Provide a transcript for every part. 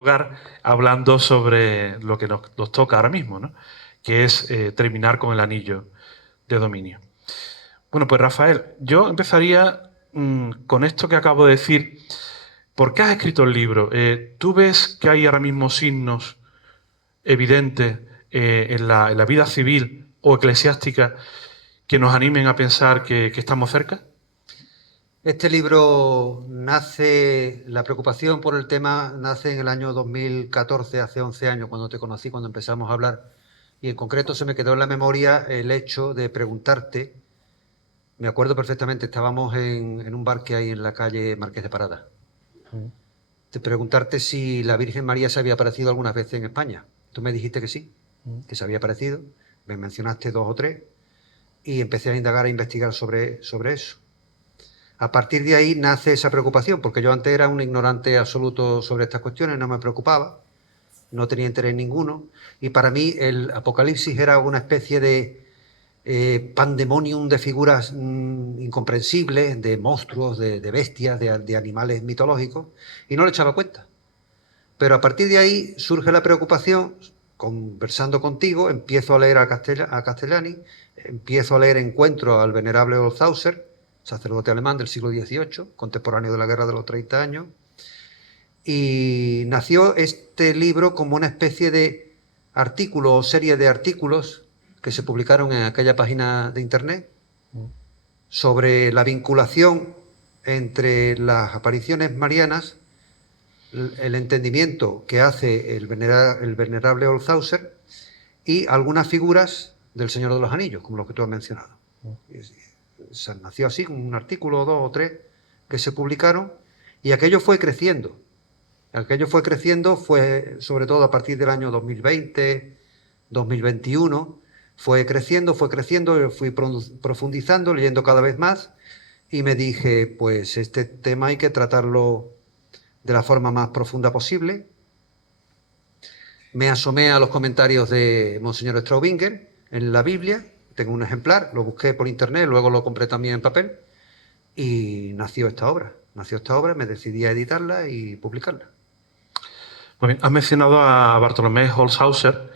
lugar hablando sobre lo que nos toca ahora mismo, ¿no? Que es terminar con el anillo de dominio. Bueno, pues Rafael, yo empezaría con esto que acabo de decir. ¿Por qué has escrito el libro? ¿Tú ves que hay ahora mismo signos evidentes en la vida civil o eclesiástica que nos animen a pensar que estamos cerca? Este libro nace, la preocupación por el tema nace en el año 2014, hace 11 años, cuando te conocí, cuando empezamos a hablar, y en concreto se me quedó en la memoria el hecho de preguntarte, me acuerdo perfectamente, estábamos en un bar que hay en la calle Marqués de Parada, de preguntarte si la Virgen María se había aparecido algunas veces en España. Tú me dijiste que sí, que se había aparecido, me mencionaste 2 o 3, y empecé a indagar, a investigar sobre eso. A partir de ahí nace esa preocupación, porque yo antes era un ignorante absoluto sobre estas cuestiones, no me preocupaba, no tenía interés ninguno, y para mí el Apocalipsis era una especie de pandemonium de figuras incomprensibles, de monstruos, de bestias, de animales mitológicos, y no le echaba cuenta. Pero a partir de ahí surge la preocupación, conversando contigo, empiezo a leer a Castellani, empiezo a leer Encuentro al venerable Olshauser, sacerdote alemán del siglo XVIII, contemporáneo de la Guerra de los 30 años, y nació este libro como una especie de artículo o serie de artículos que se publicaron en aquella página de internet sobre la vinculación entre las apariciones marianas, el entendimiento que hace el venerable Olshauser y algunas figuras del Señor de los Anillos, como los que tú has mencionado. Se nació así, con un artículo, 2 o 3 que se publicaron, y aquello fue creciendo. Aquello fue creciendo, fue sobre todo a partir del año 2020, 2021, fue creciendo, fui profundizando, leyendo cada vez más, y me dije, pues este tema hay que tratarlo de la forma más profunda posible. Me asomé a los comentarios de Monseñor Straubinger en la Biblia, tengo un ejemplar, lo busqué por internet, luego lo compré también en papel, y nació esta obra. Me decidí a editarla y publicarla. Muy bien. Has mencionado a Bartolomé Holzhauser,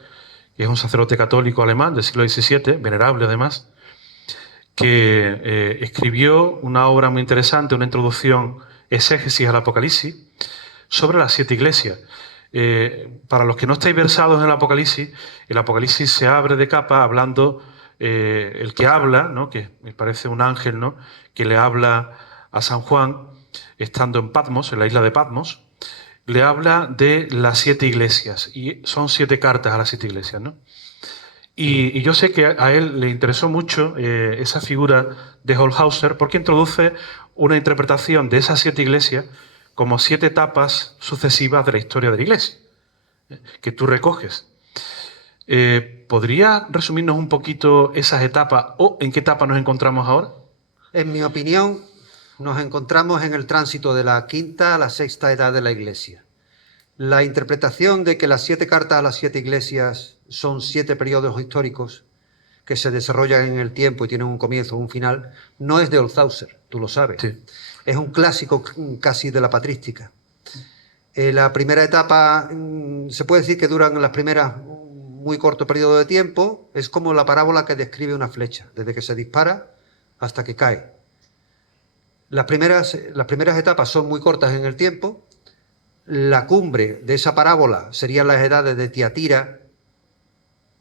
que es un sacerdote católico alemán del siglo XVII, venerable además, que escribió una obra muy interesante, una introducción, exégesis al Apocalipsis, sobre las 7 iglesias. Para los que no estáis versados en el Apocalipsis se abre de capa hablando, el que habla, ¿no? Que me parece un ángel, ¿no? Que le habla a San Juan, estando en Patmos, en la isla de Patmos, le habla de las 7 iglesias, y son 7 cartas a las 7 iglesias, ¿no? Y yo sé que a él le interesó mucho esa figura de Holzhauser porque introduce una interpretación de esas 7 iglesias como 7 etapas sucesivas de la historia de la iglesia, que tú recoges. ¿Podría resumirnos un poquito esas etapas o en qué etapa nos encontramos ahora? En mi opinión, nos encontramos en el tránsito de la quinta a la sexta edad de la Iglesia. La interpretación de que las 7 cartas a las 7 iglesias son 7 periodos históricos que se desarrollan en el tiempo y tienen un comienzo o un final, no es de Olshauser, tú lo sabes. Sí. Es un clásico casi de la patrística. La primera etapa, se puede decir que duran las primeras un muy corto periodo de tiempo, es como la parábola que describe una flecha, desde que se dispara hasta que cae. Las primeras etapas son muy cortas en el tiempo. La cumbre de esa parábola serían las edades de Tiatira,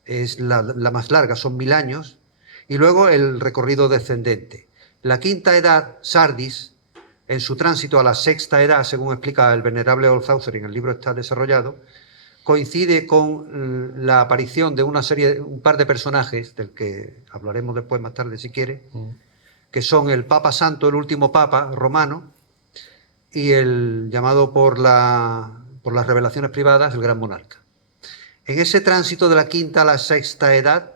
es la más larga, son 1000 años, y luego el recorrido descendente. La quinta edad, Sardis, en su tránsito a la sexta edad, según explica el venerable Olshauser, en el libro está desarrollado, coincide con la aparición de un par de personajes, del que hablaremos después más tarde si quiere, que son el Papa Santo, el último Papa romano, y el llamado por las revelaciones privadas, el Gran Monarca. En ese tránsito de la quinta a la sexta edad,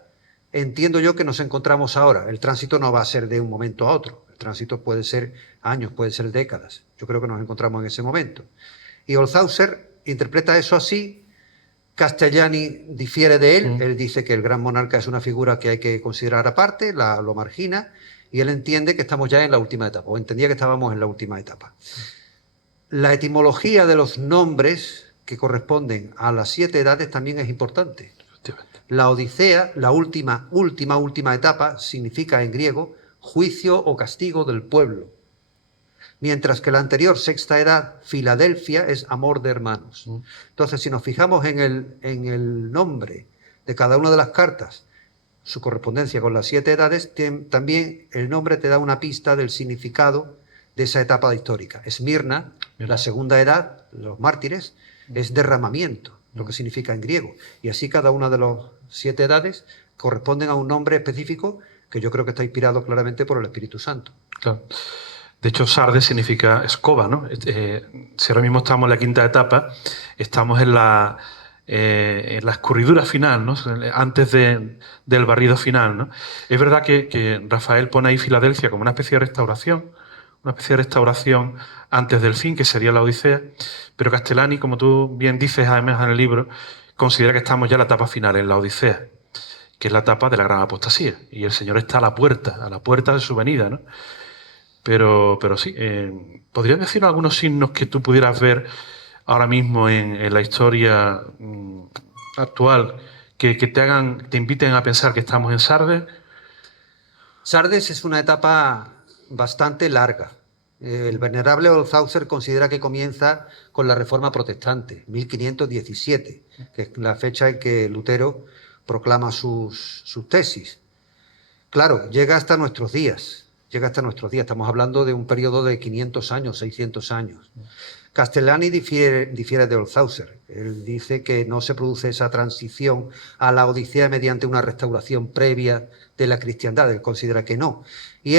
entiendo yo que nos encontramos ahora. El tránsito no va a ser de un momento a otro. El tránsito puede ser años, puede ser décadas. Yo creo que nos encontramos en ese momento. Y Olshauser interpreta eso así. Castellani difiere de él. Él dice que el Gran Monarca es una figura que hay que considerar aparte, lo margina, y él entiende que estamos ya en la última etapa, o entendía que estábamos en la última etapa. La etimología de los nombres que corresponden a las 7 edades también es importante. Efectivamente. La Odisea, la última etapa, significa en griego juicio o castigo del pueblo. Mientras que la anterior, sexta edad, Filadelfia, es amor de hermanos. Entonces, si nos fijamos en el nombre de cada una de las cartas, su correspondencia con las 7 edades, también el nombre te da una pista del significado de esa etapa histórica. Esmirna, la segunda edad, los mártires, es derramamiento, lo que significa en griego. Y así cada una de las 7 edades corresponden a un nombre específico que yo creo que está inspirado claramente por el Espíritu Santo. Claro. De hecho, Sardes significa escoba, ¿no? Si ahora mismo estamos en la quinta etapa, estamos en la escurridura final, ¿no? Antes del barrido final, ¿no? Es verdad que Rafael pone ahí Filadelfia como una especie de restauración antes del fin, que sería la Odisea, pero Castellani, como tú bien dices además en el libro, considera que estamos ya en la etapa final, en la Odisea, que es la etapa de la gran apostasía, y el Señor está a la puerta de su venida, ¿no? Pero sí, ¿podrías decir algunos signos que tú pudieras ver ahora mismo en la historia actual que te inviten a pensar que estamos en Sardes? Sardes es una etapa bastante larga. El venerable Olshauser considera que comienza con la Reforma Protestante, 1517, que es la fecha en que Lutero proclama sus tesis. Claro, llega hasta nuestros días. Estamos hablando de un periodo de 500 años, 600 años. Castellani difiere de Olshauser. Él dice que no se produce esa transición a la Odisea mediante una restauración previa de la cristiandad. Él considera que no. Y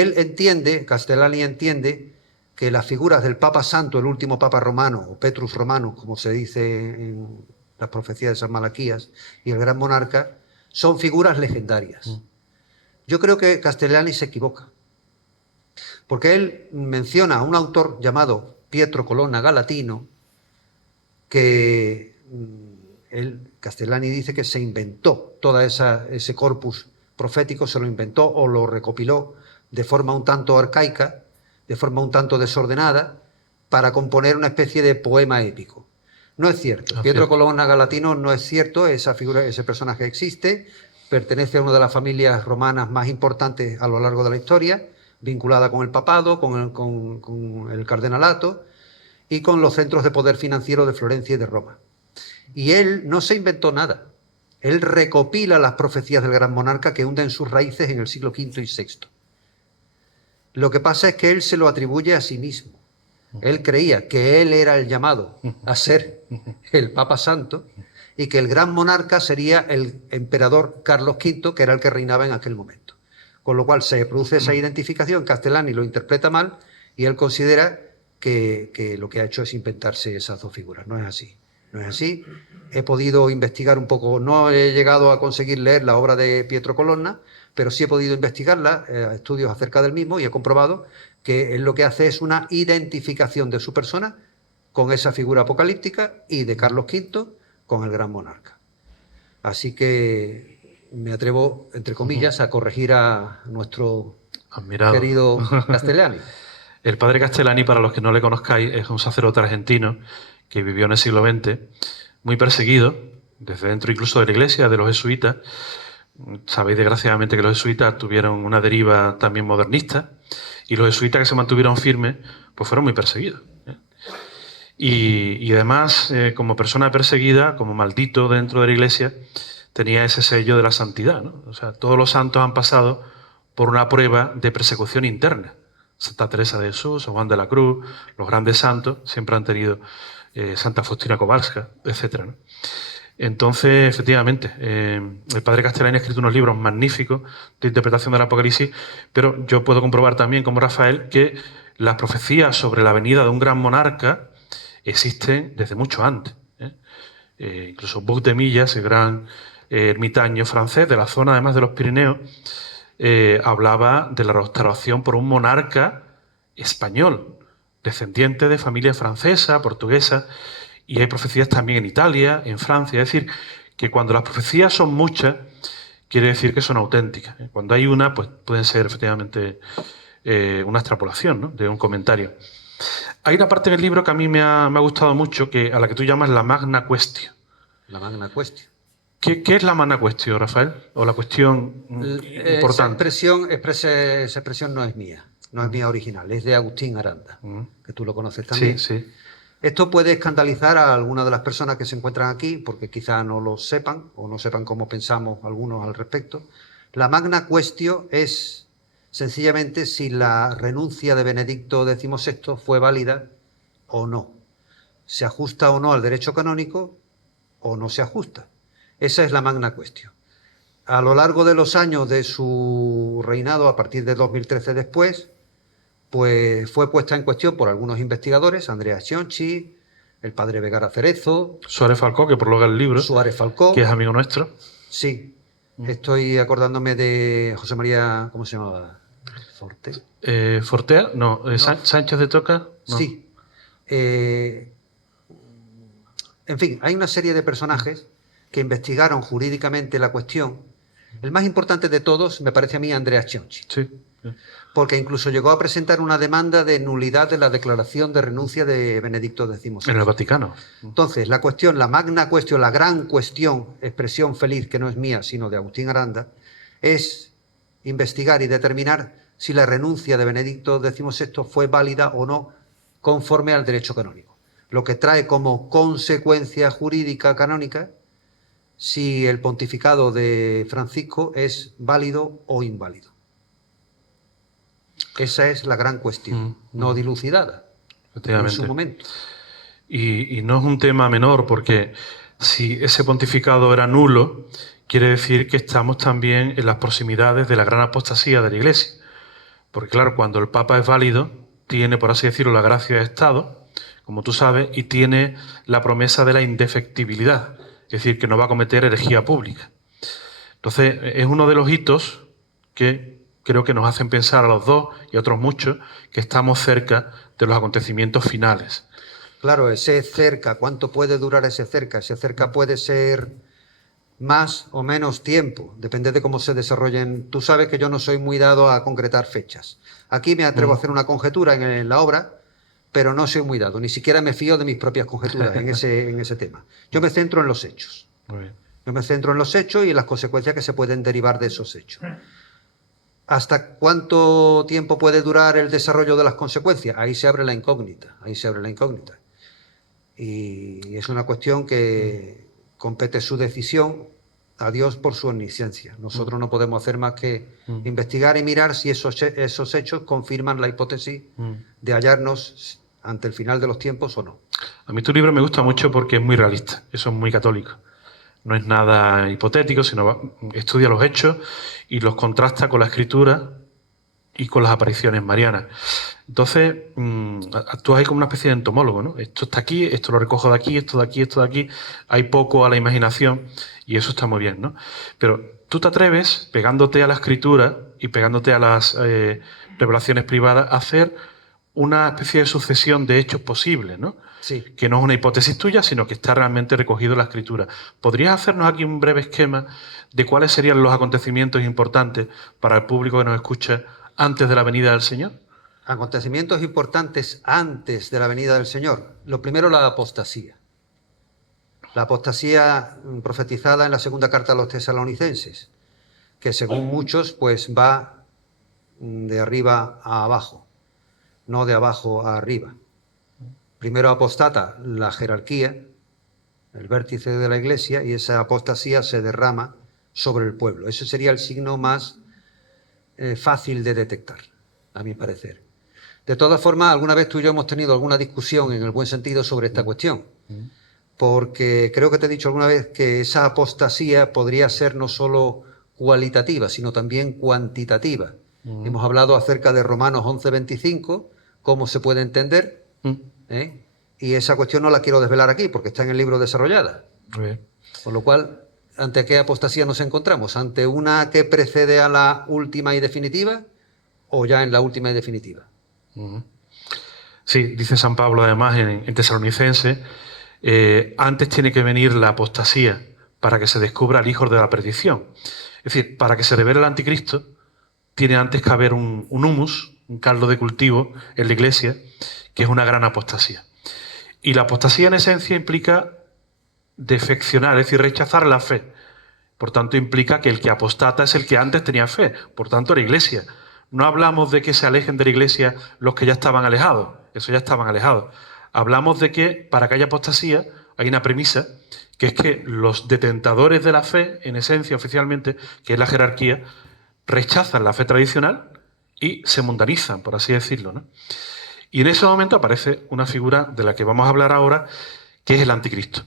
Castellani entiende que las figuras del Papa Santo, el último Papa romano, o Petrus Romanus, como se dice en las profecías de San Malaquías, y el gran monarca, son figuras legendarias. Yo creo que Castellani se equivoca, porque él menciona a un autor llamado Pietro Colonna Galatino, que Castellani dice que se inventó todo ese corpus profético, se lo inventó o lo recopiló de forma un tanto arcaica, de forma un tanto desordenada, para componer una especie de poema épico. No es cierto. Pietro Colonna Galatino no es cierto, esa figura, ese personaje existe, pertenece a una de las familias romanas más importantes a lo largo de la historia, vinculada con el papado, con el cardenalato y con los centros de poder financiero de Florencia y de Roma. Y él no se inventó nada. Él recopila las profecías del gran monarca que hunden sus raíces en el siglo V y VI. Lo que pasa es que él se lo atribuye a sí mismo. Él creía que él era el llamado a ser el Papa Santo y que el gran monarca sería el emperador Carlos V, que era el que reinaba en aquel momento. Con lo cual se produce esa identificación, Castellani lo interpreta mal y él considera que lo que ha hecho es inventarse esas dos figuras. No es así. No es así. He podido investigar un poco, no he llegado a conseguir leer la obra de Pietro Colonna, pero sí he podido investigarla, estudios acerca del mismo, y he comprobado que él lo que hace es una identificación de su persona con esa figura apocalíptica y de Carlos V con el gran monarca. Así que me atrevo, entre comillas, a corregir a nuestro querido Castellani. El padre Castellani, para los que no le conozcáis, es un sacerdote argentino que vivió en el siglo XX, muy perseguido, desde dentro incluso de la iglesia, de los jesuitas. Sabéis desgraciadamente que los jesuitas tuvieron una deriva también modernista y los jesuitas que se mantuvieron firmes pues fueron muy perseguidos. Y además, como persona perseguida, como maldito dentro de la iglesia, tenía ese sello de la santidad, ¿no? O sea, todos los santos han pasado por una prueba de persecución interna. Santa Teresa de Jesús, San Juan de la Cruz, los grandes santos siempre han tenido, Santa Faustina Kowalska, etc., ¿no? Entonces, efectivamente, el padre Castellani ha escrito unos libros magníficos de interpretación del Apocalipsis, pero yo puedo comprobar también, como Rafael, que las profecías sobre la venida de un gran monarca existen desde mucho antes. Incluso Buch de Millas, el gran ermitaño francés de la zona, además de los Pirineos, hablaba de la restauración por un monarca español, descendiente de familia francesa, portuguesa, y hay profecías también en Italia, en Francia. Es decir, que cuando las profecías son muchas, quiere decir que son auténticas. Cuando hay una, pues pueden ser efectivamente una extrapolación, ¿no?, de un comentario. Hay una parte del libro que a mí me ha gustado mucho, a la que tú llamas la Magna Quaestio. La Magna Quaestio. ¿Qué es la Magna Quaestio, Rafael? O la cuestión importante. Esa expresión no es mía, no es mía original, es de Agustín Aranda, que tú lo conoces también. Sí, sí. Esto puede escandalizar a algunas de las personas que se encuentran aquí, porque quizá no lo sepan, o no sepan cómo pensamos algunos al respecto. La Magna Quaestio es sencillamente si la renuncia de Benedicto XVI fue válida o no. ¿Se ajusta o no al derecho canónico o no se ajusta? Esa es la Magna Quaestio. A lo largo de los años de su reinado, a partir de 2013 después, pues fue puesta en cuestión por algunos investigadores, Andrea Chionchi, el padre Vegara Cerezo, Suárez Falcó, que prologa el libro, Suárez Falcó, que es amigo nuestro. Sí, estoy acordándome de José María, ¿cómo se llamaba? Fortea, no. Sánchez de Toca, no. Sí. En fin, hay una serie de personajes que investigaron jurídicamente la cuestión. El más importante de todos, me parece a mí, Andrea Chionchi. Sí. Porque incluso llegó a presentar una demanda de nulidad de la declaración de renuncia de Benedicto XVI. En el Vaticano. Entonces, la cuestión, la Magna Quaestio, la gran cuestión, expresión feliz que no es mía, sino de Agustín Aranda, es investigar y determinar si la renuncia de Benedicto XVI fue válida o no conforme al derecho canónico. Lo que trae como consecuencia jurídica canónica si el pontificado de Francisco es válido o inválido. Esa es la gran cuestión, no dilucidada en su momento. Y no es un tema menor, porque si ese pontificado era nulo, quiere decir que estamos también en las proximidades de la gran apostasía de la Iglesia. Porque claro, cuando el Papa es válido, tiene, por así decirlo, la gracia de Estado, como tú sabes, y tiene la promesa de la indefectibilidad, es decir, que no va a cometer herejía pública. Entonces, es uno de los hitos que creo que nos hacen pensar a los dos y a otros muchos que estamos cerca de los acontecimientos finales. Claro, ese cerca, ¿cuánto puede durar ese cerca? Ese cerca puede ser más o menos tiempo, depende de cómo se desarrollen. Tú sabes que yo no soy muy dado a concretar fechas. Aquí me atrevo a hacer una conjetura en la obra, pero no soy muy dado, ni siquiera me fío de mis propias conjeturas en ese tema. Yo me centro en los hechos. Muy bien. Yo me centro en los hechos y en las consecuencias que se pueden derivar de esos hechos. ¿Hasta cuánto tiempo puede durar el desarrollo de las consecuencias? Ahí se abre la incógnita, Y es una cuestión que compete su decisión a Dios por su omnisciencia. Nosotros no podemos hacer más que investigar y mirar si esos hechos confirman la hipótesis de hallarnos ante el final de los tiempos o no. A mí tu libro me gusta mucho porque es muy realista, eso es muy católico. No es nada hipotético, sino estudia los hechos y los contrasta con la Escritura y con las apariciones marianas. Entonces, actúas ahí como una especie de entomólogo, ¿no? Esto está aquí, esto lo recojo de aquí, esto de aquí, esto de aquí. Hay poco a la imaginación y eso está muy bien, ¿no? Pero tú te atreves, pegándote a la Escritura y pegándote a las revelaciones privadas, a hacer una especie de sucesión de hechos posibles, ¿no? Sí. Que no es una hipótesis tuya, sino que está realmente recogido en la Escritura. ¿Podrías hacernos aquí un breve esquema de cuáles serían los acontecimientos importantes para el público que nos escucha antes de la venida del Señor? Acontecimientos importantes antes de la venida del Señor. Lo primero, la apostasía. La apostasía profetizada en la segunda carta a los tesalonicenses, que según muchos, pues va de arriba a abajo, no de abajo a arriba. Primero apostata la jerarquía, el vértice de la Iglesia, y esa apostasía se derrama sobre el pueblo. Ese sería el signo más fácil de detectar, a mi parecer. De todas formas, alguna vez tú y yo hemos tenido alguna discusión en el buen sentido sobre esta cuestión, porque creo que te he dicho alguna vez que esa apostasía podría ser no solo cualitativa, sino también cuantitativa. Hemos hablado acerca de Romanos 11:25, cómo se puede entender, y esa cuestión no la quiero desvelar aquí, porque está en el libro desarrollada. Muy bien. Con lo cual, ¿ante qué apostasía nos encontramos? ¿Ante una que precede a la última y definitiva o ya en la última y definitiva? Sí, dice San Pablo además en Tesalonicenses, antes tiene que venir la apostasía para que se descubra el hijo de la perdición. Es decir, para que se revele el anticristo, tiene antes que haber un humus, un caldo de cultivo en la Iglesia, que es una gran apostasía. Y la apostasía en esencia implica defeccionar, es decir, rechazar la fe. Por tanto, implica que el que apostata es el que antes tenía fe, por tanto era Iglesia. No hablamos de que se alejen de la Iglesia los que ya estaban alejados, eso ya estaban alejados. Hablamos de que para que haya apostasía hay una premisa, que es que los detentadores de la fe, en esencia, oficialmente, que es la jerarquía, rechazan la fe tradicional y se mundanizan, por así decirlo, ¿no? Y en ese momento aparece una figura de la que vamos a hablar ahora, que es el anticristo.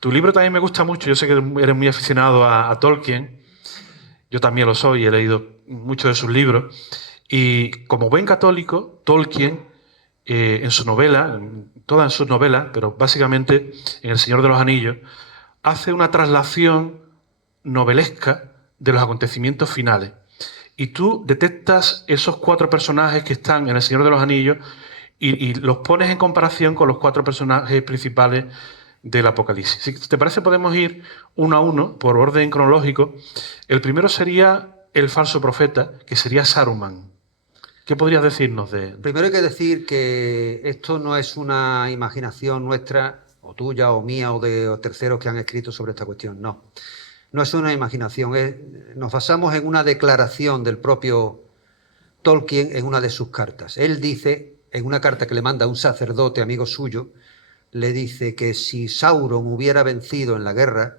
Tu libro también me gusta mucho, yo sé que eres muy aficionado a Tolkien, yo también lo soy, he leído muchos de sus libros, y como buen católico, Tolkien, en su novela, todas en sus novelas, pero básicamente en El Señor de los Anillos, hace una traslación novelesca de los acontecimientos finales. Y tú detectas esos 4 personajes que están en El Señor de los Anillos y los pones en comparación con los 4 personajes principales del Apocalipsis. Si te parece, podemos ir uno a uno, por orden cronológico. El primero sería el falso profeta, que sería Saruman. ¿Qué podrías decirnos de él? Primero hay que decir que esto no es una imaginación nuestra, o tuya, o mía, o de terceros que han escrito sobre esta cuestión. No, no es una imaginación. Nos basamos en una declaración del propio Tolkien en una de sus cartas. Él dice, en una carta que le manda a un sacerdote amigo suyo, le dice que si Sauron hubiera vencido en la guerra,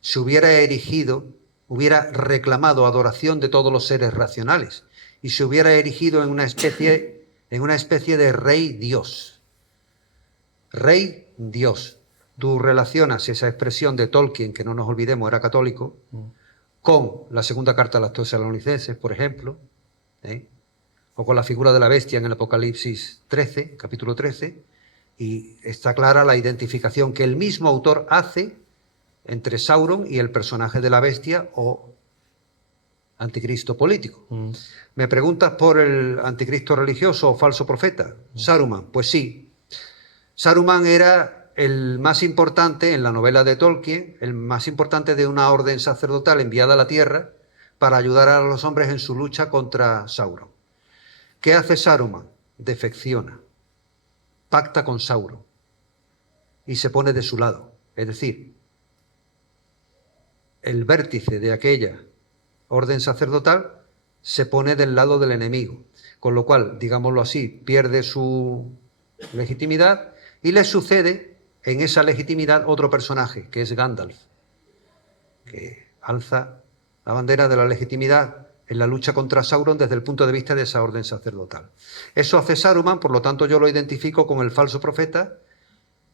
se hubiera erigido, hubiera reclamado adoración de todos los seres racionales y se hubiera erigido en una especie de rey Dios. Rey Dios. Tú relacionas esa expresión de Tolkien, que no nos olvidemos era católico, con la segunda carta a los tesalonicenses, por ejemplo, o con la figura de la bestia en el Apocalipsis 13, capítulo 13, y está clara la identificación que el mismo autor hace entre Sauron y el personaje de la bestia o anticristo político. ¿Me preguntas por el anticristo religioso o falso profeta? Saruman, pues sí. Saruman era el más importante en la novela de Tolkien, el más importante de una orden sacerdotal enviada a la Tierra para ayudar a los hombres en su lucha contra Sauron. ¿Qué hace Saruman? Defecciona, pacta con Sauron y se pone de su lado. Es decir, el vértice de aquella orden sacerdotal se pone del lado del enemigo, con lo cual, digámoslo así, pierde su legitimidad y le sucede en esa legitimidad otro personaje, que es Gandalf, que alza la bandera de la legitimidad en la lucha contra Sauron desde el punto de vista de esa orden sacerdotal. Eso hace Saruman, por lo tanto yo lo identifico con el falso profeta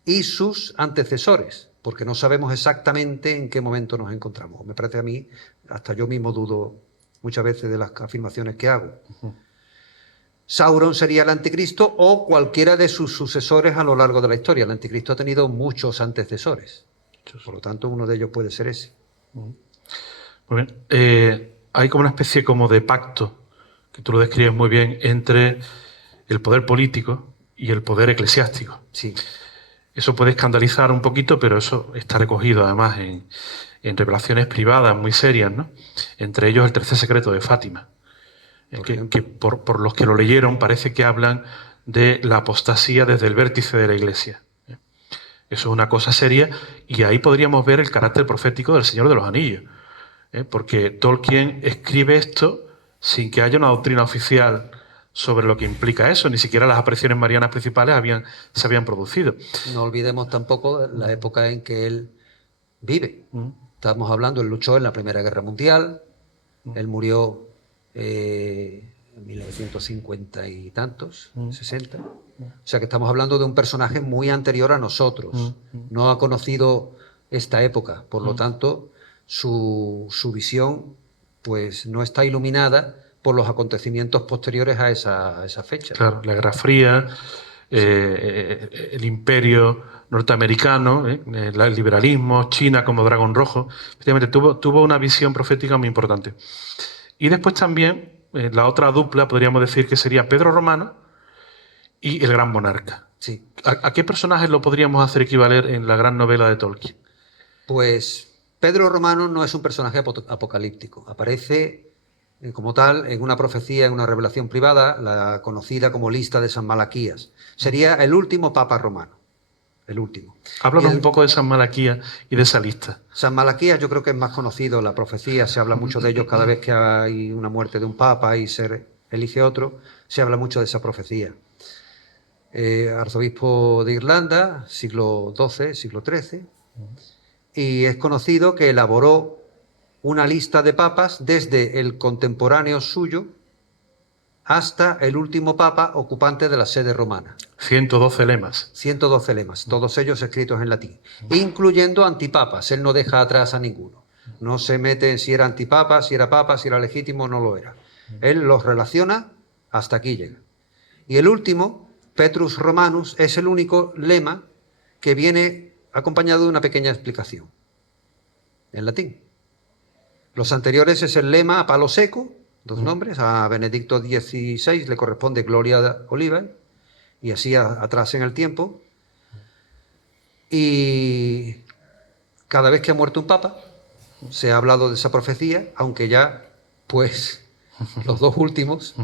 y sus antecesores, porque no sabemos exactamente en qué momento nos encontramos. Me parece a mí, hasta yo mismo dudo muchas veces de las afirmaciones que hago. Sauron sería el anticristo o cualquiera de sus sucesores a lo largo de la historia. El anticristo ha tenido muchos antecesores, por lo tanto uno de ellos puede ser ese. Muy bien. Hay como una especie como de pacto, que tú lo describes muy bien, entre el poder político y el poder eclesiástico. Sí. Eso puede escandalizar un poquito, pero eso está recogido además en revelaciones privadas muy serias, ¿no? Entre ellos el tercer secreto de Fátima, que por los que lo leyeron parece que hablan de la apostasía desde el vértice de la Iglesia. Eso es una cosa seria y ahí podríamos ver el carácter profético del Señor de los Anillos, porque Tolkien escribe esto sin que haya una doctrina oficial sobre lo que implica eso, ni siquiera las apariciones marianas principales se habían producido. No olvidemos tampoco la época en que él vive. Estamos hablando, él luchó en la Primera Guerra Mundial, él murió en 1950 y tantos, 60. O sea que estamos hablando de un personaje muy anterior a nosotros. No ha conocido esta época, por lo tanto, su visión pues no está iluminada por los acontecimientos posteriores a esa fecha. Claro, la Guerra Fría, el imperio norteamericano, el liberalismo, China como dragón rojo. Efectivamente, tuvo una visión profética muy importante. Y después también, la otra dupla, podríamos decir que sería Pedro Romano y el gran monarca. Sí. ¿A qué personajes lo podríamos hacer equivaler en la gran novela de Tolkien? Pues Pedro Romano no es un personaje apocalíptico. Aparece como tal en una profecía, en una revelación privada, la conocida como lista de San Malaquías. Sería el último papa romano, el último. Háblanos un poco de San Malaquías y de esa lista. San Malaquías yo creo que es más conocido, la profecía, se habla mucho de ellos cada vez que hay una muerte de un papa y se elige otro, se habla mucho de esa profecía. Arzobispo de Irlanda, siglo XII, siglo XIII, y es conocido que elaboró una lista de papas desde el contemporáneo suyo hasta el último papa ocupante de la sede romana. 112 lemas. 112 lemas, todos ellos escritos en latín, incluyendo antipapas. Él no deja atrás a ninguno. No se mete en si era antipapa, si era papa, si era legítimo, no lo era. Él los relaciona, hasta aquí llega. Y el último, Petrus Romanus, es el único lema que viene acompañado de una pequeña explicación en latín. Los anteriores es el lema a palo seco, dos nombres, a Benedicto XVI le corresponde Gloria Olivae, y así atrás en el tiempo. Y cada vez que ha muerto un papa, se ha hablado de esa profecía, aunque ya, pues, los dos últimos,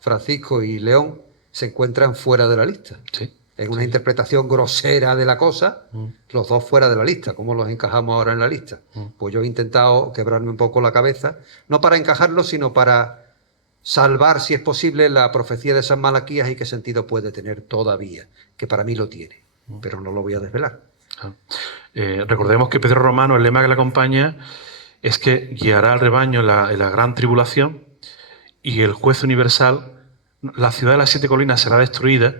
Francisco y León, se encuentran fuera de la lista. Sí. En una interpretación grosera de la cosa, los dos fuera de la lista. ¿Cómo los encajamos ahora en la lista? Pues yo he intentado quebrarme un poco la cabeza, no para encajarlos, sino para salvar, si es posible, la profecía de San Malaquías y qué sentido puede tener todavía, que para mí lo tiene, pero no lo voy a desvelar. Recordemos que Pedro Romano, el lema que le acompaña es que guiará al rebaño en la gran tribulación y el juez universal, la ciudad de las 7 colinas será destruida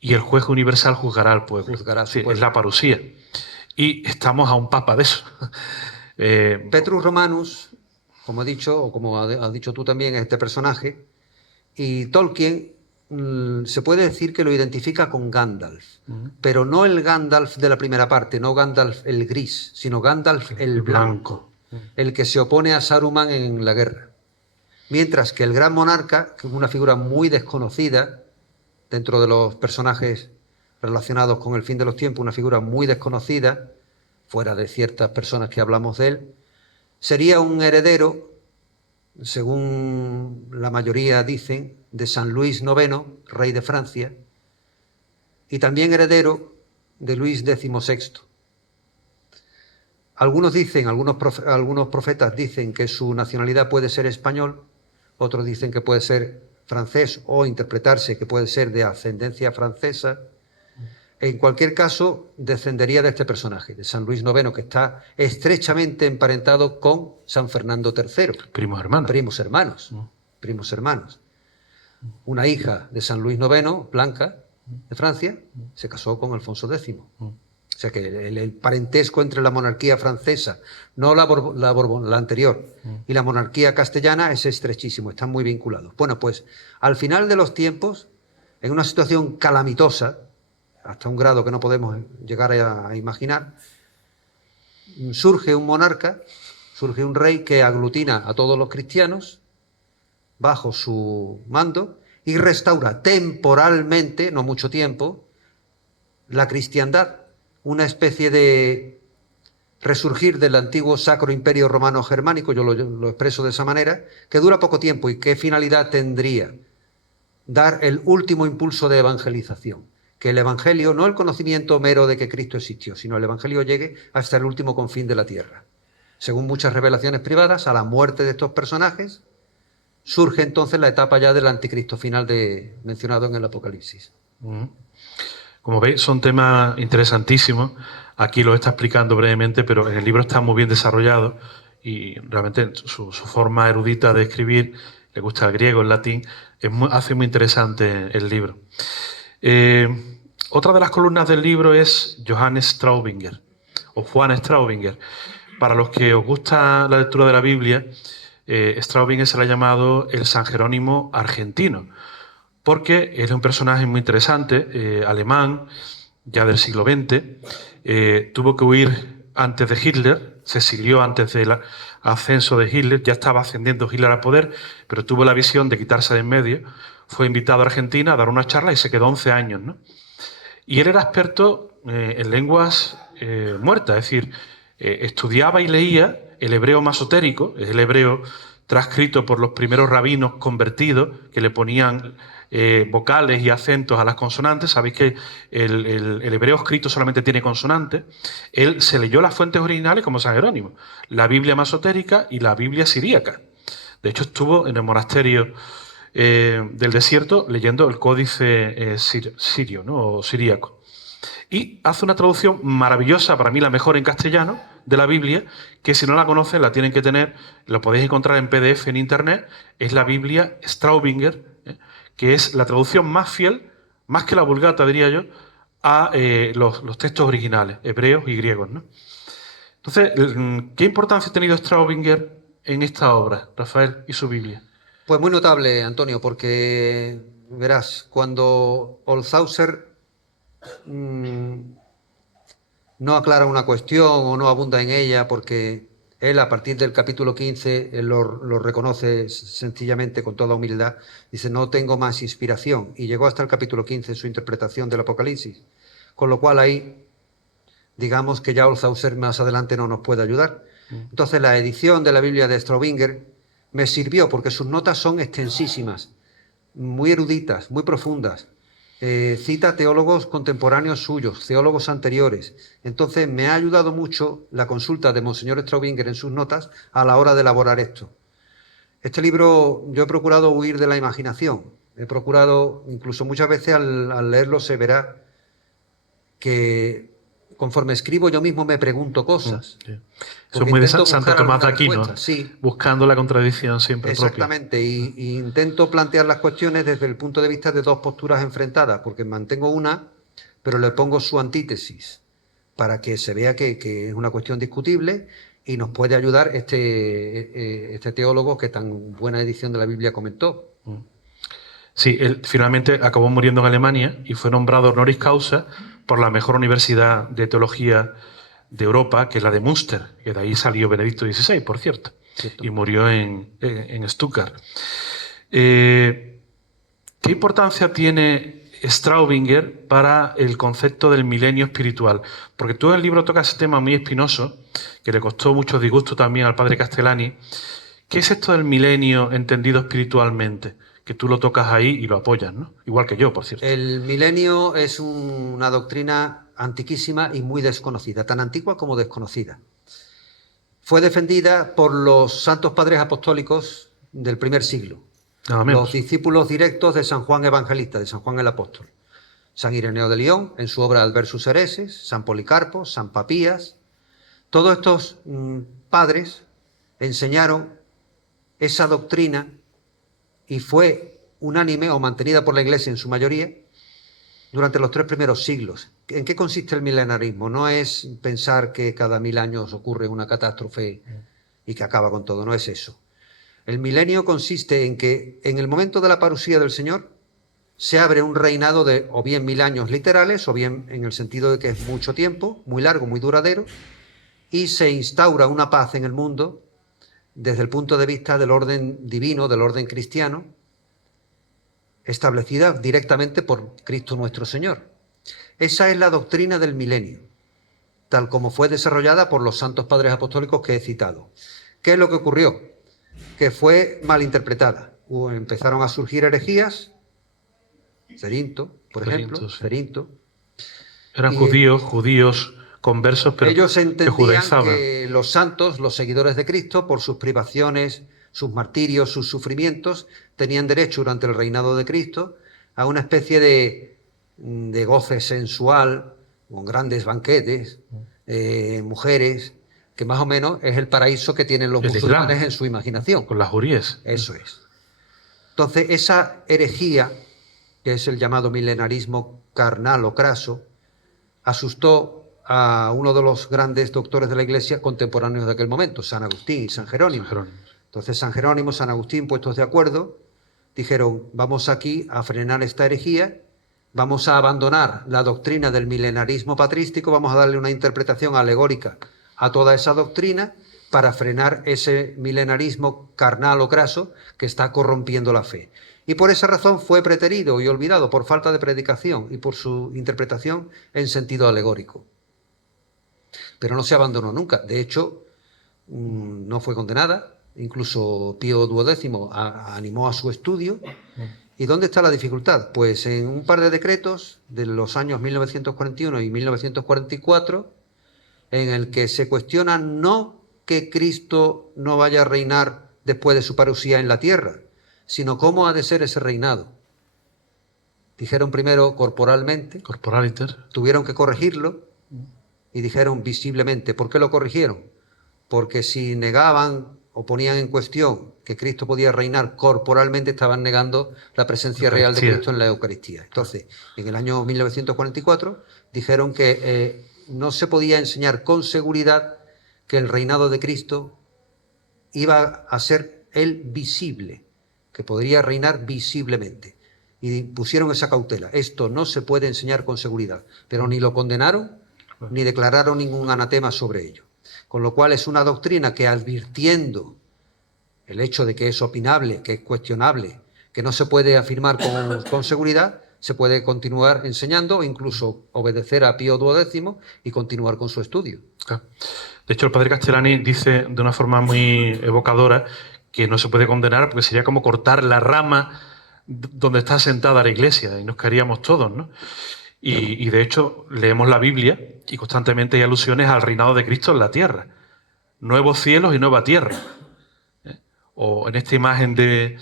y el juez universal juzgará al pueblo. Juzgará a su Sí, pueblo. es la parusía. Y estamos a un papa de eso. Petrus Romanus, como he dicho, o como has dicho tú también, es este personaje, y Tolkien se puede decir que lo identifica con Gandalf, pero no el Gandalf de la primera parte, no Gandalf el gris, sino Gandalf el blanco, el que se opone a Saruman en la guerra. Mientras que el gran monarca, que es una figura muy desconocida dentro de los personajes relacionados con el fin de los tiempos, una figura muy desconocida, fuera de ciertas personas que hablamos de él, sería un heredero, según la mayoría dicen, de San Luis IX, rey de Francia, y también heredero de Luis XVI. Algunos dicen, algunos profetas dicen que su nacionalidad puede ser español, otros dicen que puede ser francés o interpretarse que puede ser de ascendencia francesa. En cualquier caso, descendería de este personaje, de San Luis IX, que está estrechamente emparentado con San Fernando III. Primos hermanos. Primos hermanos. Primos hermanos. Una hija de San Luis IX, Blanca, de Francia, se casó con Alfonso X. O sea que el parentesco entre la monarquía francesa, no la anterior, y la monarquía castellana es estrechísimo, están muy vinculados. Bueno, pues al final de los tiempos, en una situación calamitosa, hasta un grado que no podemos llegar a imaginar, surge un monarca, surge un rey que aglutina a todos los cristianos bajo su mando y restaura temporalmente, no mucho tiempo, la cristiandad, una especie de resurgir del antiguo Sacro Imperio Romano Germánico, yo lo expreso de esa manera, que dura poco tiempo. ¿Y qué finalidad tendría? Dar el último impulso de evangelización. Que el Evangelio, no el conocimiento mero de que Cristo existió, sino el Evangelio llegue hasta el último confín de la tierra. Según muchas revelaciones privadas, a la muerte de estos personajes, surge entonces la etapa ya del anticristo final mencionado en el Apocalipsis. Como veis, son temas interesantísimos. Aquí lo está explicando brevemente, pero en el libro está muy bien desarrollado y realmente su forma erudita de escribir, le gusta el griego, el latín, hace muy interesante el libro. Otra de las columnas del libro es Johannes Straubinger, o Juan Straubinger. Para los que os gusta la lectura de la Biblia, Straubinger se le ha llamado el San Jerónimo argentino, porque es un personaje muy interesante, alemán, ya del siglo XX, tuvo que huir antes de Hitler, se exilió antes del ascenso de Hitler, ya estaba ascendiendo Hitler al poder, pero tuvo la visión de quitarse de en medio, fue invitado a Argentina a dar una charla y se quedó 11 años, ¿no? Y él era experto en lenguas muertas, es decir, estudiaba y leía el hebreo masotérico, el hebreo transcrito por los primeros rabinos convertidos, que le ponían vocales y acentos a las consonantes. Sabéis que el hebreo escrito solamente tiene consonantes. Él se leyó las fuentes originales como San Jerónimo, la Biblia masotérica y la Biblia siríaca. De hecho, estuvo en el monasterio del desierto leyendo el códice sirio, ¿no? O siríaco. Y hace una traducción maravillosa, para mí la mejor en castellano, de la Biblia, que si no la conocen la tienen que tener, lo podéis encontrar en PDF en internet. Es la Biblia Straubinger, que es la traducción más fiel, más que la Vulgata, diría yo, a los textos originales, hebreos y griegos, ¿no? Entonces, ¿qué importancia ha tenido Straubinger en esta obra, Rafael, y su Biblia? Pues muy notable, Antonio, porque verás, cuando Olshauser no aclara una cuestión o no abunda en ella, porque él a partir del capítulo 15 él lo reconoce sencillamente con toda humildad, dice no tengo más inspiración, y llegó hasta el capítulo 15 en su interpretación del Apocalipsis, con lo cual ahí digamos que ya Olshauser más adelante no nos puede ayudar. Entonces la edición de la Biblia de Straubinger me sirvió porque sus notas son extensísimas, muy eruditas, muy profundas. Cita teólogos contemporáneos suyos, teólogos anteriores. Entonces me ha ayudado mucho la consulta de Monseñor Straubinger en sus notas a la hora de elaborar esto. Este libro yo he procurado huir de la imaginación. He procurado, incluso muchas veces al leerlo se verá que conforme escribo yo mismo me pregunto cosas. Sí. Eso es muy de Santo Tomás de Aquino, sí, buscando la contradicción siempre exactamente, propia. y intento plantear las cuestiones desde el punto de vista de dos posturas enfrentadas, porque mantengo una, pero le pongo su antítesis, para que se vea que es una cuestión discutible y nos puede ayudar este teólogo que tan buena edición de la Biblia comentó. Sí, él finalmente acabó muriendo en Alemania y fue nombrado honoris causa por la mejor universidad de teología de Europa, que es la de Münster, que de ahí salió Benedicto XVI, por cierto, ¿Cierto? y murió en Stuttgart. ¿Qué importancia tiene Straubinger para el concepto del milenio espiritual? Porque tú en el libro tocas ese tema muy espinoso, que le costó mucho disgusto también al padre Castellani. ¿Qué es esto del milenio entendido espiritualmente? Que tú lo tocas ahí y lo apoyas, ¿no? Igual que yo, por cierto. El milenio es una doctrina antiquísima y muy desconocida, tan antigua como desconocida. Fue defendida por los santos padres apostólicos del primer siglo, Nada menos. los discípulos directos de San Juan Evangelista, de San Juan el Apóstol. San Ireneo de León, en su obra Adversus Hereses, San Policarpo, San Papías. Todos estos padres enseñaron esa doctrina y fue unánime o mantenida por la Iglesia en su mayoría durante los 3 primeros siglos. ¿En qué consiste el milenarismo? No es pensar que cada 1000 años ocurre una catástrofe y que acaba con todo, no es eso. El milenio consiste en que en el momento de la parusía del Señor se abre un reinado de o bien 1000 años literales, o bien en el sentido de que es mucho tiempo, muy largo, muy duradero, y se instaura una paz en el mundo desde el punto de vista del orden divino, del orden cristiano, establecida directamente por Cristo nuestro Señor. Esa es la doctrina del milenio, tal como fue desarrollada por los santos padres apostólicos que he citado. ¿Qué es lo que ocurrió? Que fue malinterpretada. Empezaron a surgir herejías, Cerinto, por ejemplo, Sí. Cerinto. Eran judíos conversos, pero ellos que entendían judaizaban. que los santos, los seguidores de Cristo, por sus privaciones, sus martirios, sus sufrimientos, tenían derecho durante el reinado de Cristo a una especie de goce sensual, con grandes banquetes, mujeres, que más o menos es el paraíso que tienen los musulmanes en su imaginación. Con las huríes. Eso es. Entonces, esa herejía, que es el llamado milenarismo carnal o craso, asustó a uno de los grandes doctores de la Iglesia contemporáneos de aquel momento, San Agustín y San Jerónimo. Entonces San Jerónimo, San Agustín, puestos de acuerdo, dijeron, vamos aquí a frenar esta herejía, vamos a abandonar la doctrina del milenarismo patrístico, vamos a darle una interpretación alegórica a toda esa doctrina para frenar ese milenarismo carnal o craso que está corrompiendo la fe. Y por esa razón fue preterido y olvidado por falta de predicación y por su interpretación en sentido alegórico. Pero no se abandonó nunca. De hecho, no fue condenada. incluso Pío XII animó a su estudio. ¿Y dónde está la dificultad? Pues en un par de decretos de los años 1941 y 1944, en el que se cuestiona no que Cristo no vaya a reinar después de su parusía en la tierra, sino cómo ha de ser ese reinado. Dijeron primero corporalmente, Corporaliter. tuvieron que corregirlo y dijeron visiblemente. ¿Por qué lo corrigieron? Porque si negaban o ponían en cuestión que Cristo podía reinar corporalmente, estaban negando la presencia real de Cristo en la Eucaristía. Entonces, en el año 1944 dijeron que no se podía enseñar con seguridad que el reinado de Cristo iba a ser él visible, que podría reinar visiblemente. Y pusieron esa cautela. Esto no se puede enseñar con seguridad, pero ni lo condenaron ni declararon ningún anatema sobre ello. Con lo cual es una doctrina que, advirtiendo el hecho de que es opinable, que es cuestionable, que no se puede afirmar con seguridad, se puede continuar enseñando o incluso obedecer a Pío XII y continuar con su estudio. Claro. De hecho, el padre Castellani dice de una forma muy evocadora que no se puede condenar porque sería como cortar la rama donde está sentada la Iglesia y nos caeríamos todos, ¿no? Y de hecho, leemos la Biblia y constantemente hay alusiones al reinado de Cristo en la tierra. Nuevos cielos y nueva tierra. O en esta imagen de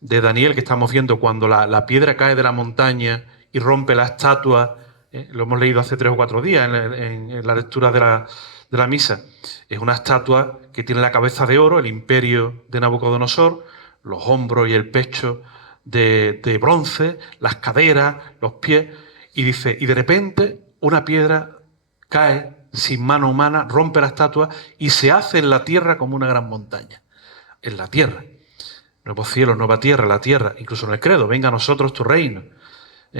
Daniel que estamos viendo, cuando la piedra cae de la montaña y rompe la estatua, lo hemos leído hace 3 o 4 días en la lectura de la misa. Es una estatua que tiene la cabeza de oro, el imperio de Nabucodonosor, los hombros y el pecho de bronce, las caderas, los pies, y dice, y de repente una piedra cae sin mano humana, rompe la estatua y se hace en la tierra como una gran montaña. En la tierra. Nuevos cielos, nueva tierra, la tierra, incluso en el credo, venga a nosotros tu reino.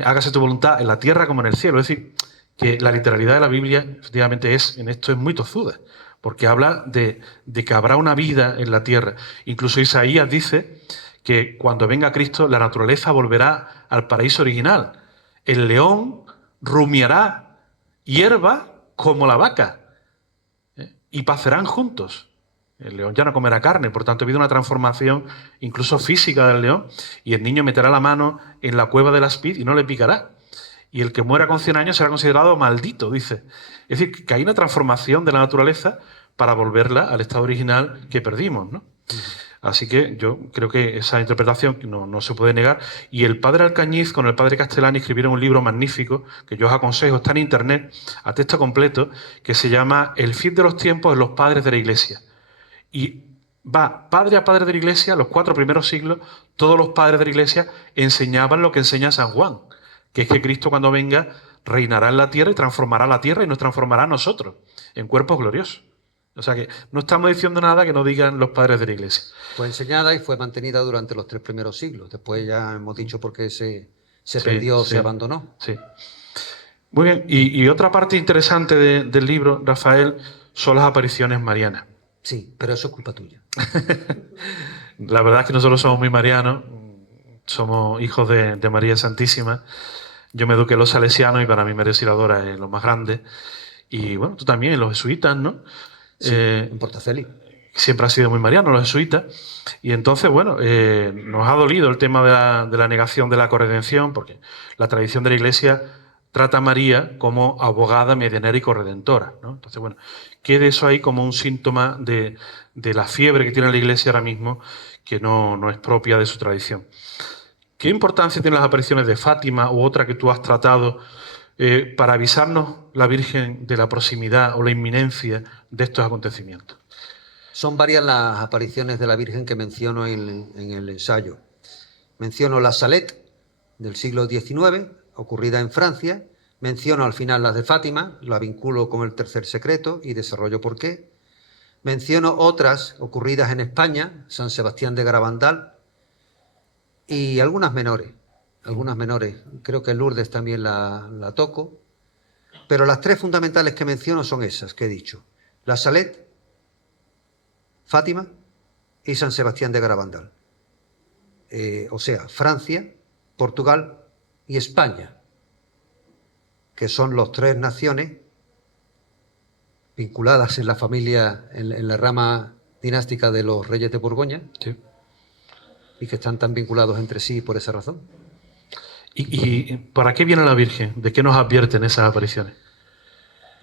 Hágase tu voluntad en la tierra como en el cielo. Es decir, que la literalidad de la Biblia, efectivamente, en esto es muy tozuda, porque habla de que habrá una vida en la tierra. Incluso Isaías dice que cuando venga Cristo, la naturaleza volverá al paraíso original. El león rumiará hierba como la vaca, y pacerán juntos. El león ya no comerá carne, por tanto ha habido una transformación incluso física del león, y el niño meterá la mano en la cueva del aspid y no le picará. Y el que muera con 100 años será considerado maldito, dice. Es decir, que hay una transformación de la naturaleza para volverla al estado original que perdimos, ¿no? Así que yo creo que esa interpretación no se puede negar. Y el padre Alcañiz con el padre Castellani escribieron un libro magnífico que yo os aconsejo, está en internet, a texto completo, que se llama El fin de los tiempos en los padres de la Iglesia. Y va padre a padre de la Iglesia, los 4 primeros siglos, todos los padres de la Iglesia enseñaban lo que enseña San Juan, que es que Cristo cuando venga reinará en la tierra y transformará la tierra y nos transformará a nosotros en cuerpos gloriosos. O sea que no estamos diciendo nada que no digan los padres de la Iglesia. Fue enseñada y fue mantenida durante los 3 primeros siglos. Después ya hemos dicho por qué se perdió, se abandonó. Sí. Muy bien. Y otra parte interesante del libro, Rafael, son las apariciones marianas. Sí, pero eso es culpa tuya. La verdad es que nosotros somos muy marianos, somos hijos de María Santísima. Yo me eduqué en los salesianos y para mí María Auxiliadora es lo más grande. Y bueno, tú también, en los jesuitas, ¿no? Sí, en Portaceli. Siempre ha sido muy mariano, los jesuitas. Y entonces, bueno, nos ha dolido el tema de la negación de la corredención, porque la tradición de la Iglesia trata a María como abogada, medianera y corredentora, ¿no? Entonces, bueno, quede eso ahí como un síntoma de la fiebre que tiene la Iglesia ahora mismo, que no es propia de su tradición. ¿Qué importancia tienen las apariciones de Fátima u otra que tú has tratado para avisarnos la Virgen de la proximidad o la inminencia de estos acontecimientos? Son varias las apariciones de la Virgen que menciono en el ensayo. Menciono la Salette del siglo XIX, ocurrida en Francia. Menciono al final las de Fátima, la vinculo con el tercer secreto y desarrollo por qué. Menciono otras ocurridas en España, San Sebastián de Garabandal, y algunas menores. Creo que Lourdes también la toco. Pero las 3 fundamentales que menciono son esas que he dicho. La Salette, Fátima y San Sebastián de Garabandal. O sea, Francia, Portugal y España, que son las 3 naciones vinculadas en la familia, en la rama dinástica de los reyes de Borgoña, Sí. y que están tan vinculados entre sí por esa razón. ¿Y para qué viene la Virgen? ¿De qué nos advierten esas apariciones?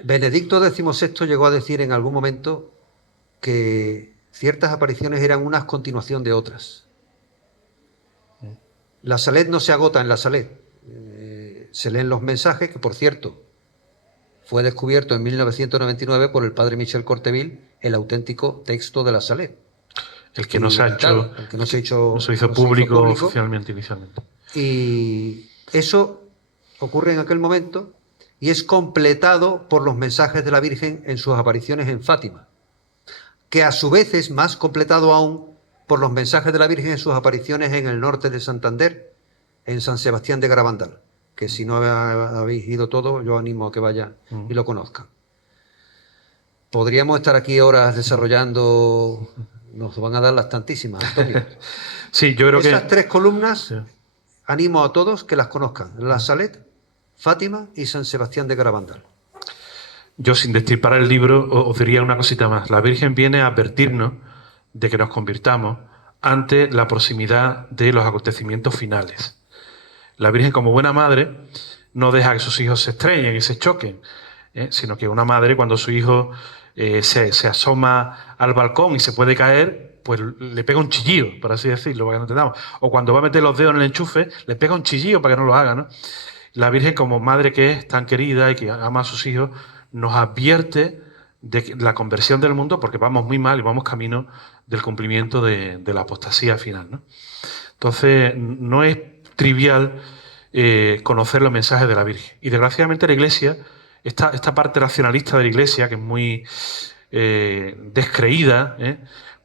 Benedicto XVI llegó a decir en algún momento que ciertas apariciones eran una continuación de otras. La Salet no se agota en la Salet. Se leen los mensajes, que por cierto fue descubierto en 1999 por el padre Michel Corteville, el auténtico texto de la Salet. El que no se ha hecho, El que no se hizo público oficialmente inicialmente. Y eso ocurre en aquel momento y es completado por los mensajes de la Virgen en sus apariciones en Fátima, que a su vez es más completado aún por los mensajes de la Virgen en sus apariciones en el norte de Santander, en San Sebastián de Garabandal, que si no habéis ido todo, yo animo a que vayan y lo conozcan. Podríamos estar aquí horas desarrollando, nos van a dar las tantísimas, Antonio. Sí, yo creo Esas que... tres columnas, Sí. animo a todos que las conozcan. La Salet, Fátima y San Sebastián de Garabandal. Yo, sin destripar el libro, os diría una cosita más. La Virgen viene a advertirnos de que nos convirtamos ante la proximidad de los acontecimientos finales. La Virgen, como buena madre, no deja que sus hijos se estrellen y se choquen, sino que una madre, cuando su hijo se asoma al balcón y se puede caer, pues le pega un chillío, por así decirlo, para que no entendamos. O cuando va a meter los dedos en el enchufe, le pega un chillío para que no lo haga, ¿no? La Virgen, como madre que es tan querida y que ama a sus hijos, nos advierte de la conversión del mundo porque vamos muy mal y vamos camino del cumplimiento de la apostasía final, ¿no? Entonces, no es trivial conocer los mensajes de la Virgen. Y desgraciadamente la Iglesia, esta parte racionalista de la Iglesia, que es muy descreída,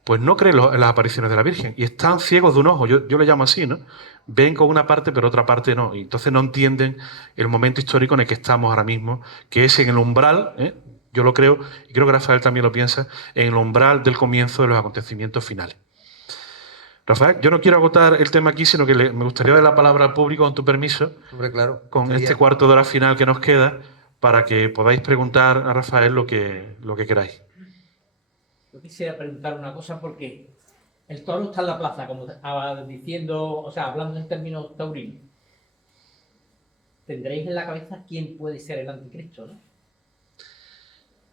pues no cree en las apariciones de la Virgen. Y están ciegos de un ojo, yo le llamo así, ¿no? Ven con una parte, pero otra parte no. Y entonces no entienden el momento histórico en el que estamos ahora mismo, que es en el umbral, yo lo creo, y creo que Rafael también lo piensa, en el umbral del comienzo de los acontecimientos finales. Rafael, yo no quiero agotar el tema aquí, sino que me gustaría dar la palabra al público, con tu permiso, Hombre, claro, con sería... este cuarto de hora final que nos queda, para que podáis preguntar a Rafael lo que queráis. Yo quisiera preguntar una cosa porque el toro está en la plaza, como estaba diciendo, o sea, hablando en términos taurinos. Tendréis en la cabeza quién puede ser el anticristo, ¿no?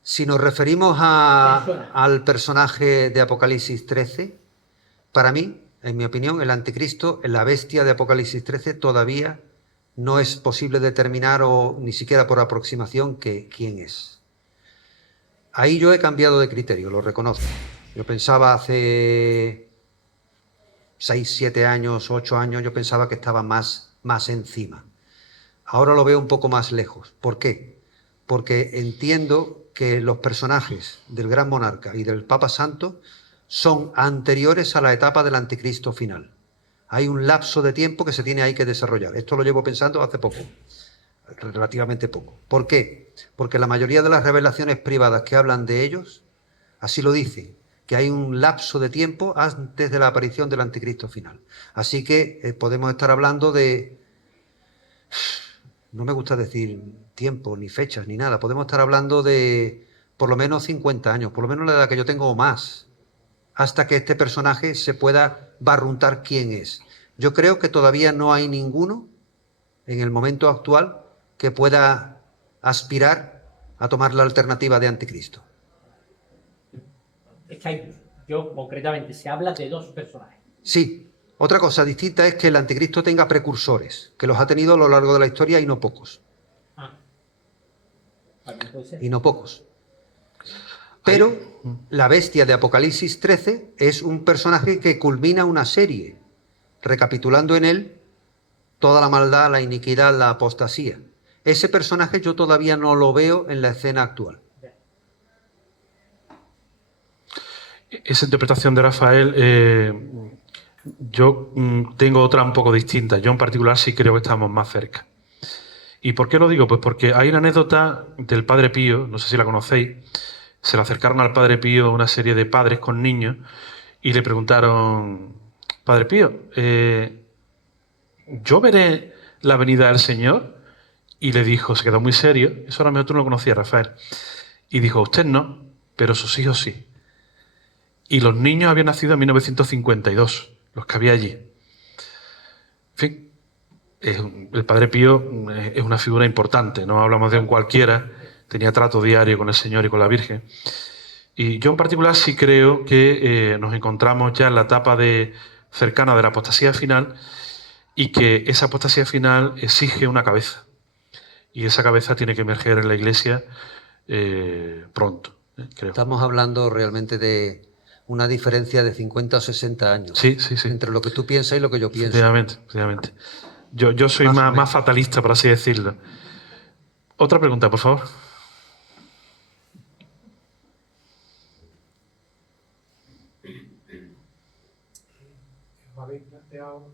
Si nos referimos al personaje de Apocalipsis 13, para mí, en mi opinión, el anticristo, la bestia de Apocalipsis 13, todavía no es posible determinar, o ni siquiera por aproximación, quién es. Ahí yo he cambiado de criterio, lo reconozco. Yo pensaba hace 6, 7 años, 8 años, yo pensaba que estaba más encima. Ahora lo veo un poco más lejos. ¿Por qué? Porque entiendo que los personajes del Gran Monarca y del Papa Santo son anteriores a la etapa del anticristo final. Hay un lapso de tiempo que se tiene ahí que desarrollar. Esto lo llevo pensando hace poco, relativamente poco. ¿Por qué? Porque la mayoría de las revelaciones privadas que hablan de ellos, así lo dicen, que hay un lapso de tiempo antes de la aparición del anticristo final. Así que podemos estar hablando de... No me gusta decir tiempo, ni fechas, ni nada. Podemos estar hablando de por lo menos 50 años, por lo menos la edad que yo tengo o más, hasta que este personaje se pueda barruntar quién es. Yo creo que todavía no hay ninguno en el momento actual que pueda aspirar a tomar la alternativa de anticristo. Es que yo concretamente, se habla de dos personajes. Sí. Otra cosa distinta es que el anticristo tenga precursores, que los ha tenido a lo largo de la historia y no pocos. Puede ser. Y no pocos. Pero la bestia de Apocalipsis 13 es un personaje que culmina una serie, recapitulando en él toda la maldad, la iniquidad, la apostasía. Ese personaje yo todavía no lo veo en la escena actual. Esa interpretación de Rafael, yo tengo otra un poco distinta. Yo en particular sí creo que estamos más cerca. ¿Y por qué lo digo? Pues porque hay una anécdota del Padre Pío, no sé si la conocéis. Se le acercaron al Padre Pío una serie de padres con niños y le preguntaron: Padre Pío, ¿yo veré la venida del Señor? Y le dijo, se quedó muy serio, eso ahora mejor tú no lo conocías, Rafael, y dijo: usted no, pero sus hijos sí. y los niños habían nacido en 1952, los que había allí. En fin, el Padre Pío es una figura importante, no hablamos de un cualquiera, tenía trato diario con el Señor y con la Virgen. Y yo en particular sí creo que nos encontramos ya en la etapa cercana de la apostasía final y que esa apostasía final exige una cabeza. Y esa cabeza tiene que emerger en la Iglesia pronto, creo. Estamos hablando realmente de una diferencia de 50 o 60 años. Sí. Entre lo que tú piensas y lo que yo pienso. Efectivamente. Yo soy más fatalista, por así decirlo. Otra pregunta, por favor. Habéis planteado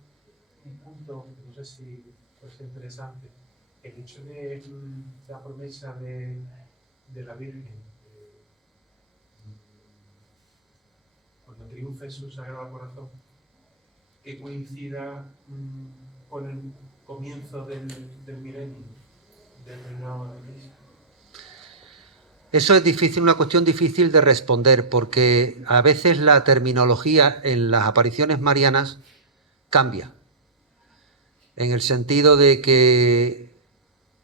un punto, no sé si puede ser interesante, el hecho de la promesa de la Virgen, cuando triunfe su Sagrado Corazón, que coincida con el comienzo del milenio, del reinado de la Iglesia. Eso es difícil, una cuestión difícil de responder, porque a veces la terminología en las apariciones marianas cambia, en el sentido de que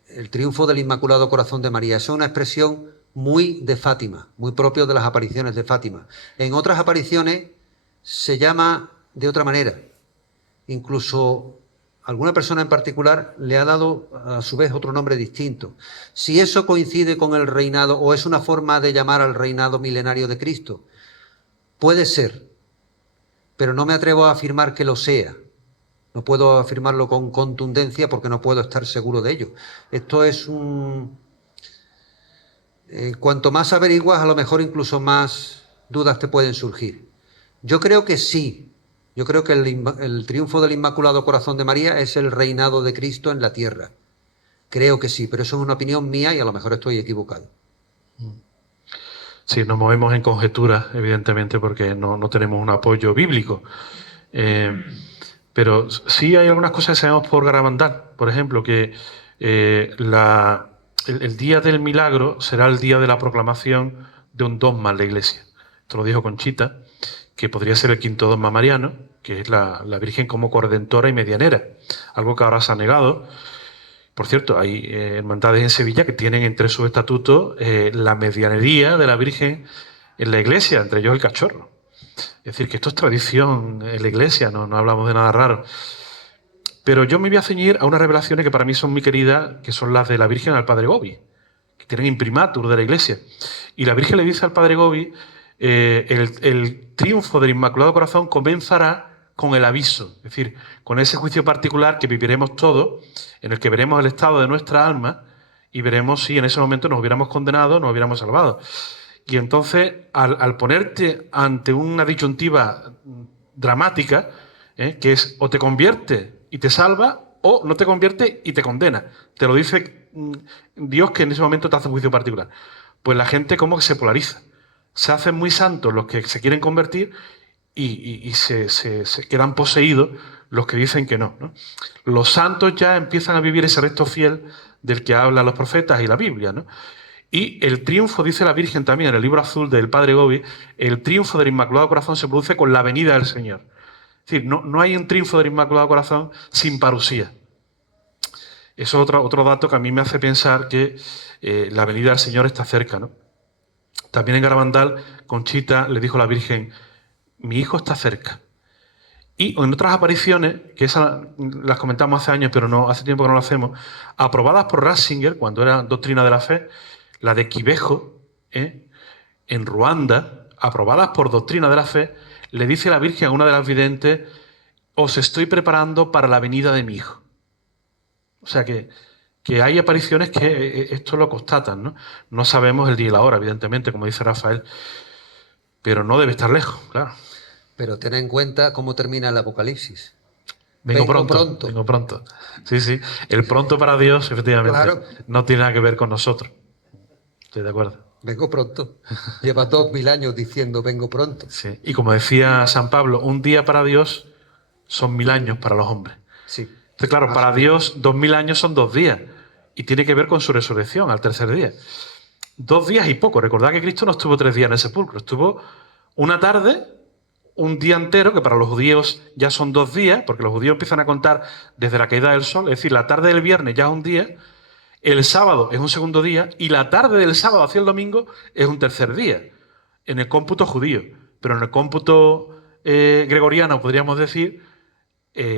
el triunfo del Inmaculado Corazón de María es una expresión muy de Fátima, muy propio de las apariciones de Fátima. En otras apariciones se llama de otra manera. Incluso alguna persona en particular le ha dado a su vez otro nombre distinto. Si eso coincide con el reinado o es una forma de llamar al reinado milenario de Cristo, puede ser, pero no me atrevo a afirmar que lo sea. No puedo afirmarlo con contundencia porque no puedo estar seguro de ello. Esto es cuanto más averiguas, a lo mejor incluso más dudas te pueden surgir. Yo creo que sí. Yo creo que el triunfo del Inmaculado Corazón de María es el reinado de Cristo en la tierra. Creo que sí, pero eso es una opinión mía y a lo mejor estoy equivocado. Sí, nos movemos en conjeturas, evidentemente, porque no tenemos un apoyo bíblico. Pero sí hay algunas cosas que sabemos por Garabandal. Por ejemplo, que el día del milagro será el día de la proclamación de un dogma en la Iglesia. Esto lo dijo Conchita, que podría ser el quinto dogma mariano, que es la Virgen como corredentora y medianera, algo que ahora se ha negado. Por cierto, hay hermandades en Sevilla que tienen entre sus estatutos la medianería de la Virgen en la Iglesia, entre ellos el cachorro. Es decir, que esto es tradición en la Iglesia, no hablamos de nada raro. Pero yo me voy a ceñir a unas revelaciones que para mí son muy queridas, que son las de la Virgen al Padre Gobi, que tienen imprimatur de la Iglesia. Y la Virgen le dice al Padre Gobi, el triunfo del Inmaculado Corazón comenzará con el aviso, es decir, con ese juicio particular que viviremos todos, en el que veremos el estado de nuestra alma y veremos si en ese momento nos hubiéramos condenado o nos hubiéramos salvado. Y entonces, al ponerte ante una disyuntiva dramática, que es o te convierte y te salva, o no te convierte y te condena. Te lo dice Dios, que en ese momento te hace un juicio particular. Pues la gente como que se polariza. Se hacen muy santos los que se quieren convertir y se quedan poseídos los que dicen que no. Los santos ya empiezan a vivir ese resto fiel del que hablan los profetas y la Biblia, ¿no? Y el triunfo, dice la Virgen también en el libro azul del Padre Gobi, el triunfo del Inmaculado Corazón se produce con la venida del Señor. Es decir, no hay un triunfo del Inmaculado Corazón sin parusía. Eso es otro dato que a mí me hace pensar que la venida del Señor está cerca, ¿no? También en Garabandal, Conchita le dijo a la Virgen, mi hijo está cerca. Y en otras apariciones, que esas las comentamos hace años, pero no hace tiempo que no lo hacemos, aprobadas por Ratzinger, cuando era Doctrina de la Fe, la de Quivejo, en Ruanda, aprobadas por Doctrina de la Fe, le dice la Virgen a una de las videntes, os estoy preparando para la venida de mi hijo. O sea que hay apariciones que esto lo constatan, ¿no? No sabemos el día y la hora, evidentemente, como dice Rafael, pero no debe estar lejos, claro. Pero ten en cuenta cómo termina el Apocalipsis. Vengo pronto. Sí. El pronto para Dios, efectivamente, claro, no tiene nada que ver con nosotros. Estoy de acuerdo. Vengo pronto. Lleva 2000 años diciendo vengo pronto. Sí. Y como decía San Pablo, un día para Dios son 1000 años para los hombres. Sí. Entonces, claro, para Dios 2000 años son 2 días. Y tiene que ver con su resurrección al tercer día. 2 días y poco. Recordad que Cristo no estuvo 3 días en el sepulcro, estuvo una tarde, un día entero, que para los judíos ya son 2 días, porque los judíos empiezan a contar desde la caída del sol, es decir, la tarde del viernes ya es un día, el sábado es un segundo día y la tarde del sábado hacia el domingo es un tercer día, en el cómputo judío. Pero en el cómputo gregoriano, podríamos decir,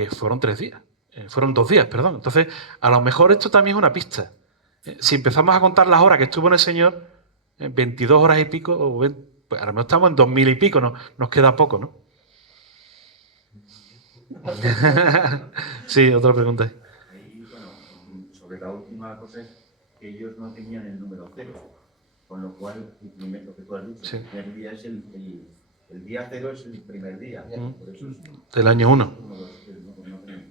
fueron 3 días. Fueron 2 días, perdón. Entonces, a lo mejor esto también es una pista. Si empezamos a contar las horas que estuvo en el Señor, 22 horas y pico, pues ahora mismo estamos en 2000 y pico, ¿no? Nos queda poco, ¿no? Sí, otra pregunta. Ahí, bueno, sobre la última cosa es que ellos no tenían el número 0, con lo cual, lo que tú has dicho, Sí. el primer día es el día 0 es el primer día, por eso es Del año 1. 1, 2, 3, no tenemos.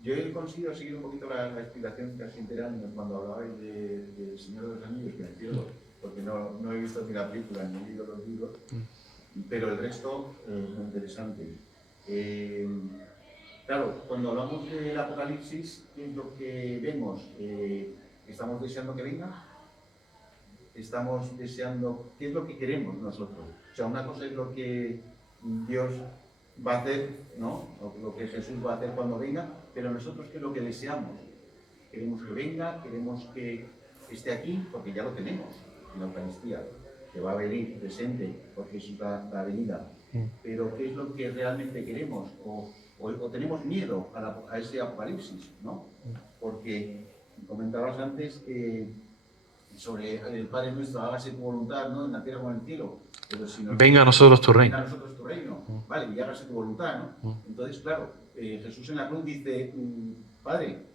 Yo he conseguido seguir un poquito la explicación casi entera cuando hablabais del Señor de los Anillos, que me pierdo, porque no he visto ni la película ni he leído los libros, pero el resto es muy interesante. Claro, cuando hablamos del Apocalipsis, ¿qué es lo que vemos? ¿Estamos deseando que venga? ¿Estamos deseando qué es lo que queremos nosotros? O sea, una cosa es lo que Dios va a hacer, ¿no? O lo que Jesús va a hacer cuando venga, pero nosotros ¿qué es lo que deseamos? Queremos que venga, queremos que esté aquí, porque ya lo tenemos en la Eucaristía, que va a venir presente porque Jesús la venida. Pero ¿qué es lo que realmente queremos? O tenemos miedo a ese apocalipsis, ¿no? Porque comentabas antes sobre el Padre Nuestro, hágase tu voluntad, ¿no? En la tierra como en el cielo. Pero si Venga a nosotros tu reino. Venga a nosotros tu reino, vale, y hágase tu voluntad, ¿no? Entonces, claro, Jesús en la cruz dice, Padre,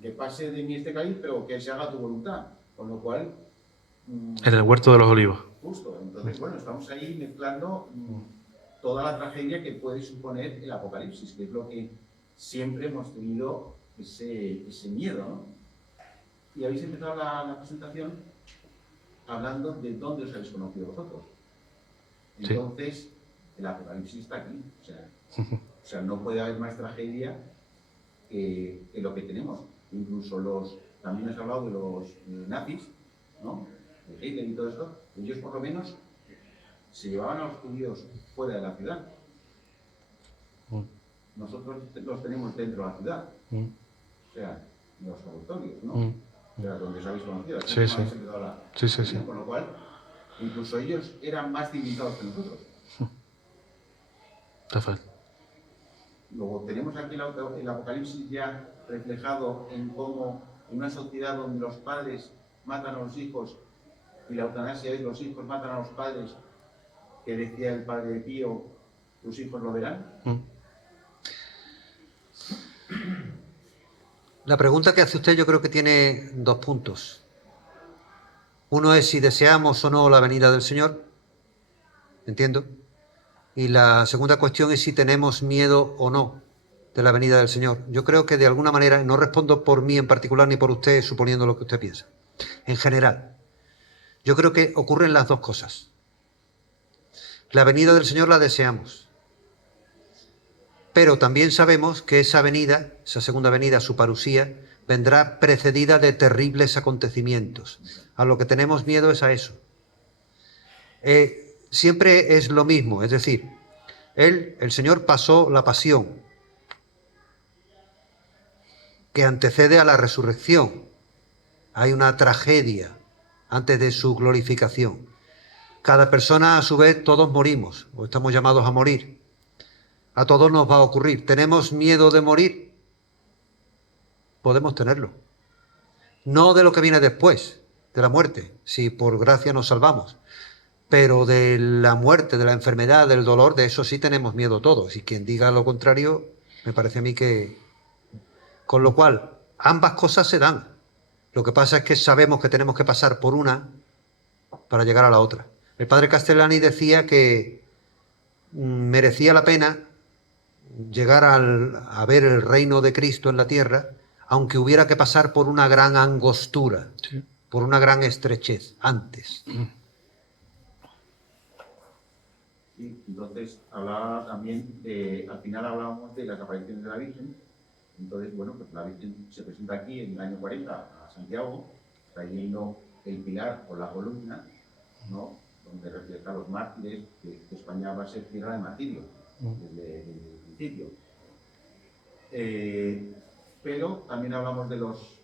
que pase de mí este cáliz, pero que se haga tu voluntad. Con lo cual... En el huerto de los olivos. Justo, entonces, bueno, estamos ahí mezclando toda la tragedia que puede suponer el apocalipsis, que es lo que siempre hemos tenido ese miedo, ¿no? Y habéis empezado la presentación hablando de dónde os habéis conocido vosotros. Entonces, el apocalipsis está aquí. O sea, no puede haber más tragedia que lo que tenemos. Incluso también has hablado de los nazis, ¿no? De Hitler y todo esto. Ellos por lo menos se llevaban a los judíos fuera de la ciudad. Nosotros los tenemos dentro de la ciudad. O sea, los laboratorios, ¿no? O sea, donde os habéis conocido. Sí. Con lo cual, incluso ellos eran más civilizados que nosotros. Rafael. Luego tenemos aquí el apocalipsis ya reflejado en cómo en una sociedad donde los padres matan a los hijos y la eutanasia es los hijos matan a los padres, que decía el padre Pío, tus hijos lo verán. La pregunta que hace usted yo creo que tiene 2 puntos. Uno es si deseamos o no la venida del Señor, entiendo. Y la segunda cuestión es si tenemos miedo o no de la venida del Señor. Yo creo que de alguna manera, no respondo por mí en particular ni por usted, suponiendo lo que usted piensa. En general, yo creo que ocurren las 2 cosas. La venida del Señor la deseamos. Pero también sabemos que esa venida, esa segunda venida, su parusía, vendrá precedida de terribles acontecimientos. A lo que tenemos miedo es a eso. Siempre es lo mismo, es decir, el Señor pasó la pasión, que antecede a la resurrección. Hay una tragedia antes de su glorificación. Cada persona, a su vez, todos morimos, o estamos llamados a morir. A todos nos va a ocurrir. ¿Tenemos miedo de morir? Podemos tenerlo. No de lo que viene después, de la muerte, si por gracia nos salvamos. Pero de la muerte, de la enfermedad, del dolor, de eso sí tenemos miedo todos. Y quien diga lo contrario, me parece a mí que... Con lo cual, ambas cosas se dan. Lo que pasa es que sabemos que tenemos que pasar por una para llegar a la otra. El padre Castellani decía que merecía la pena llegar a ver el reino de Cristo en la tierra, aunque hubiera que pasar por una gran angostura, por una gran estrechez antes. Sí, entonces hablaba también al final hablábamos de las apariciones de la Virgen. Entonces, bueno, pues la Virgen se presenta aquí en el año 40 a Santiago, trayendo el pilar o la columna, ¿no? donde refleja a los mártires, que España va a ser tierra de martirio desde el principio. Pero también hablamos de los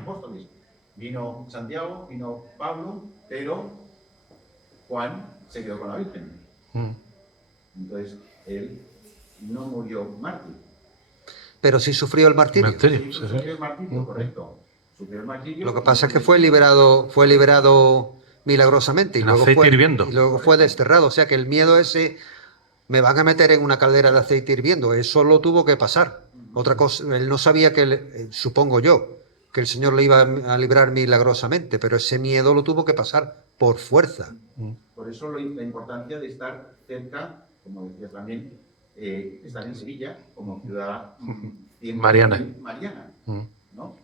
apóstoles. Vino Santiago, vino Pablo, pero Juan se quedó con la Virgen. Entonces, él no murió mártir. Pero sí sufrió el martirio. Sí, sufrió el martirio, correcto. Sufrió el martirio. Lo que pasa es que fue liberado milagrosamente y En luego aceite hirviendo. y luego fue desterrado. O sea que el miedo ese, me van a meter en una caldera de aceite hirviendo, eso lo tuvo que pasar. Otra cosa, él no sabía que, supongo yo, que el Señor le iba a librar milagrosamente, pero ese miedo lo tuvo que pasar por fuerza. Por eso la importancia de estar cerca, como decías también, estar en Sevilla como ciudad Mariana. ¿no?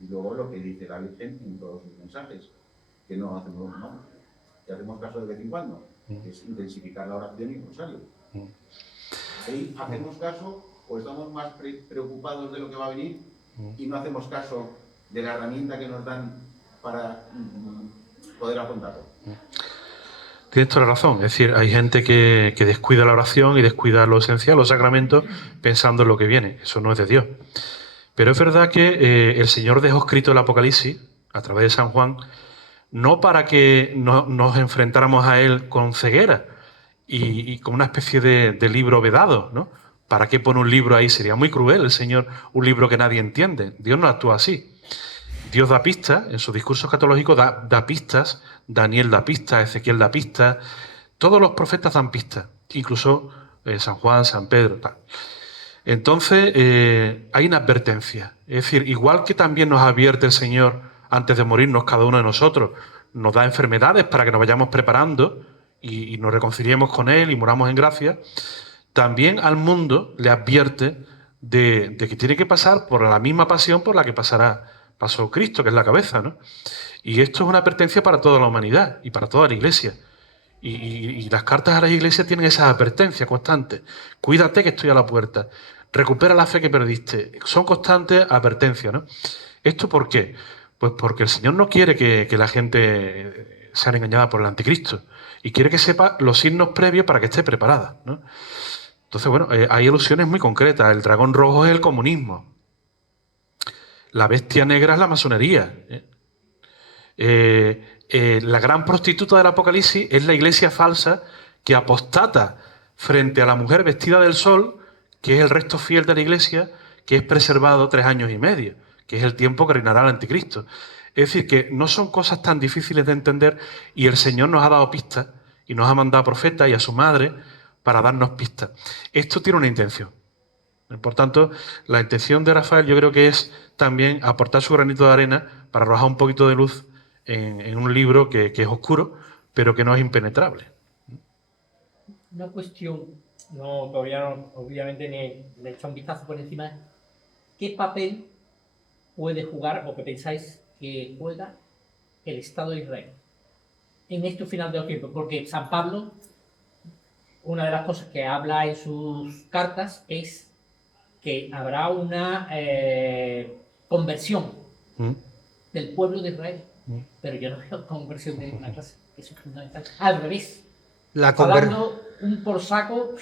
Y luego lo que dice la Virgen en todos sus mensajes, que no hacemos, ¿no? Que hacemos caso de vez en cuando, que es intensificar la oración y el rosario. Ahí hacemos caso o estamos más preocupados de lo que va a venir y no hacemos caso de la herramienta que nos dan para poder afrontarlo. Tienes toda la razón. Es decir, hay gente que descuida la oración y descuida lo esencial, los sacramentos, pensando en lo que viene. Eso no es de Dios. Pero es verdad que el Señor dejó escrito el Apocalipsis, a través de San Juan, no para que nos enfrentáramos a él con ceguera y con una especie de libro vedado, ¿no? ¿Para qué pone un libro ahí? Sería muy cruel el Señor, un libro que nadie entiende. Dios no actúa así. Dios da pistas, en sus discursos escatológicos da pistas, Daniel da pistas, Ezequiel da pistas, todos los profetas dan pistas, incluso San Juan, San Pedro, tal. Entonces, hay una advertencia. Es decir, igual que también nos advierte el Señor antes de morirnos, cada uno de nosotros, nos da enfermedades para que nos vayamos preparando y nos reconciliemos con Él y muramos en gracia, también al mundo le advierte de que tiene que pasar por la misma pasión por la que pasó Cristo, que es la cabeza, ¿no? Y esto es una advertencia para toda la humanidad y para toda la Iglesia. Y las cartas a la Iglesia tienen esa advertencia constante. Cuídate que estoy a la puerta. Recupera la fe que perdiste. Son constantes advertencias, ¿no? ¿Esto por qué? Pues porque el Señor no quiere que la gente sea engañada por el anticristo y quiere que sepa los signos previos para que esté preparada, ¿no? Entonces, bueno, hay alusiones muy concretas. El dragón rojo es el comunismo. La bestia negra es la masonería. La gran prostituta del Apocalipsis es la iglesia falsa que apostata frente a la mujer vestida del sol, que es el resto fiel de la iglesia, que es preservado 3 años y medio, que es el tiempo que reinará el anticristo. Es decir, que no son cosas tan difíciles de entender y el Señor nos ha dado pistas y nos ha mandado a profetas y a su madre para darnos pistas. Esto tiene una intención. Por tanto, la intención de Rafael yo creo que es también aportar su granito de arena para arrojar un poquito de luz en un libro que es oscuro, pero que no es impenetrable. Una cuestión, todavía no, obviamente ni he hecho un vistazo por encima. ¿Qué papel puede jugar, o qué pensáis que juega, el Estado de Israel en este final de los tiempos? Porque San Pablo, una de las cosas que habla en sus cartas es que habrá una conversión del pueblo de Israel. Pero yo no veo conversión de ninguna clase. Eso es fundamental. Al revés. Está dando un por saco.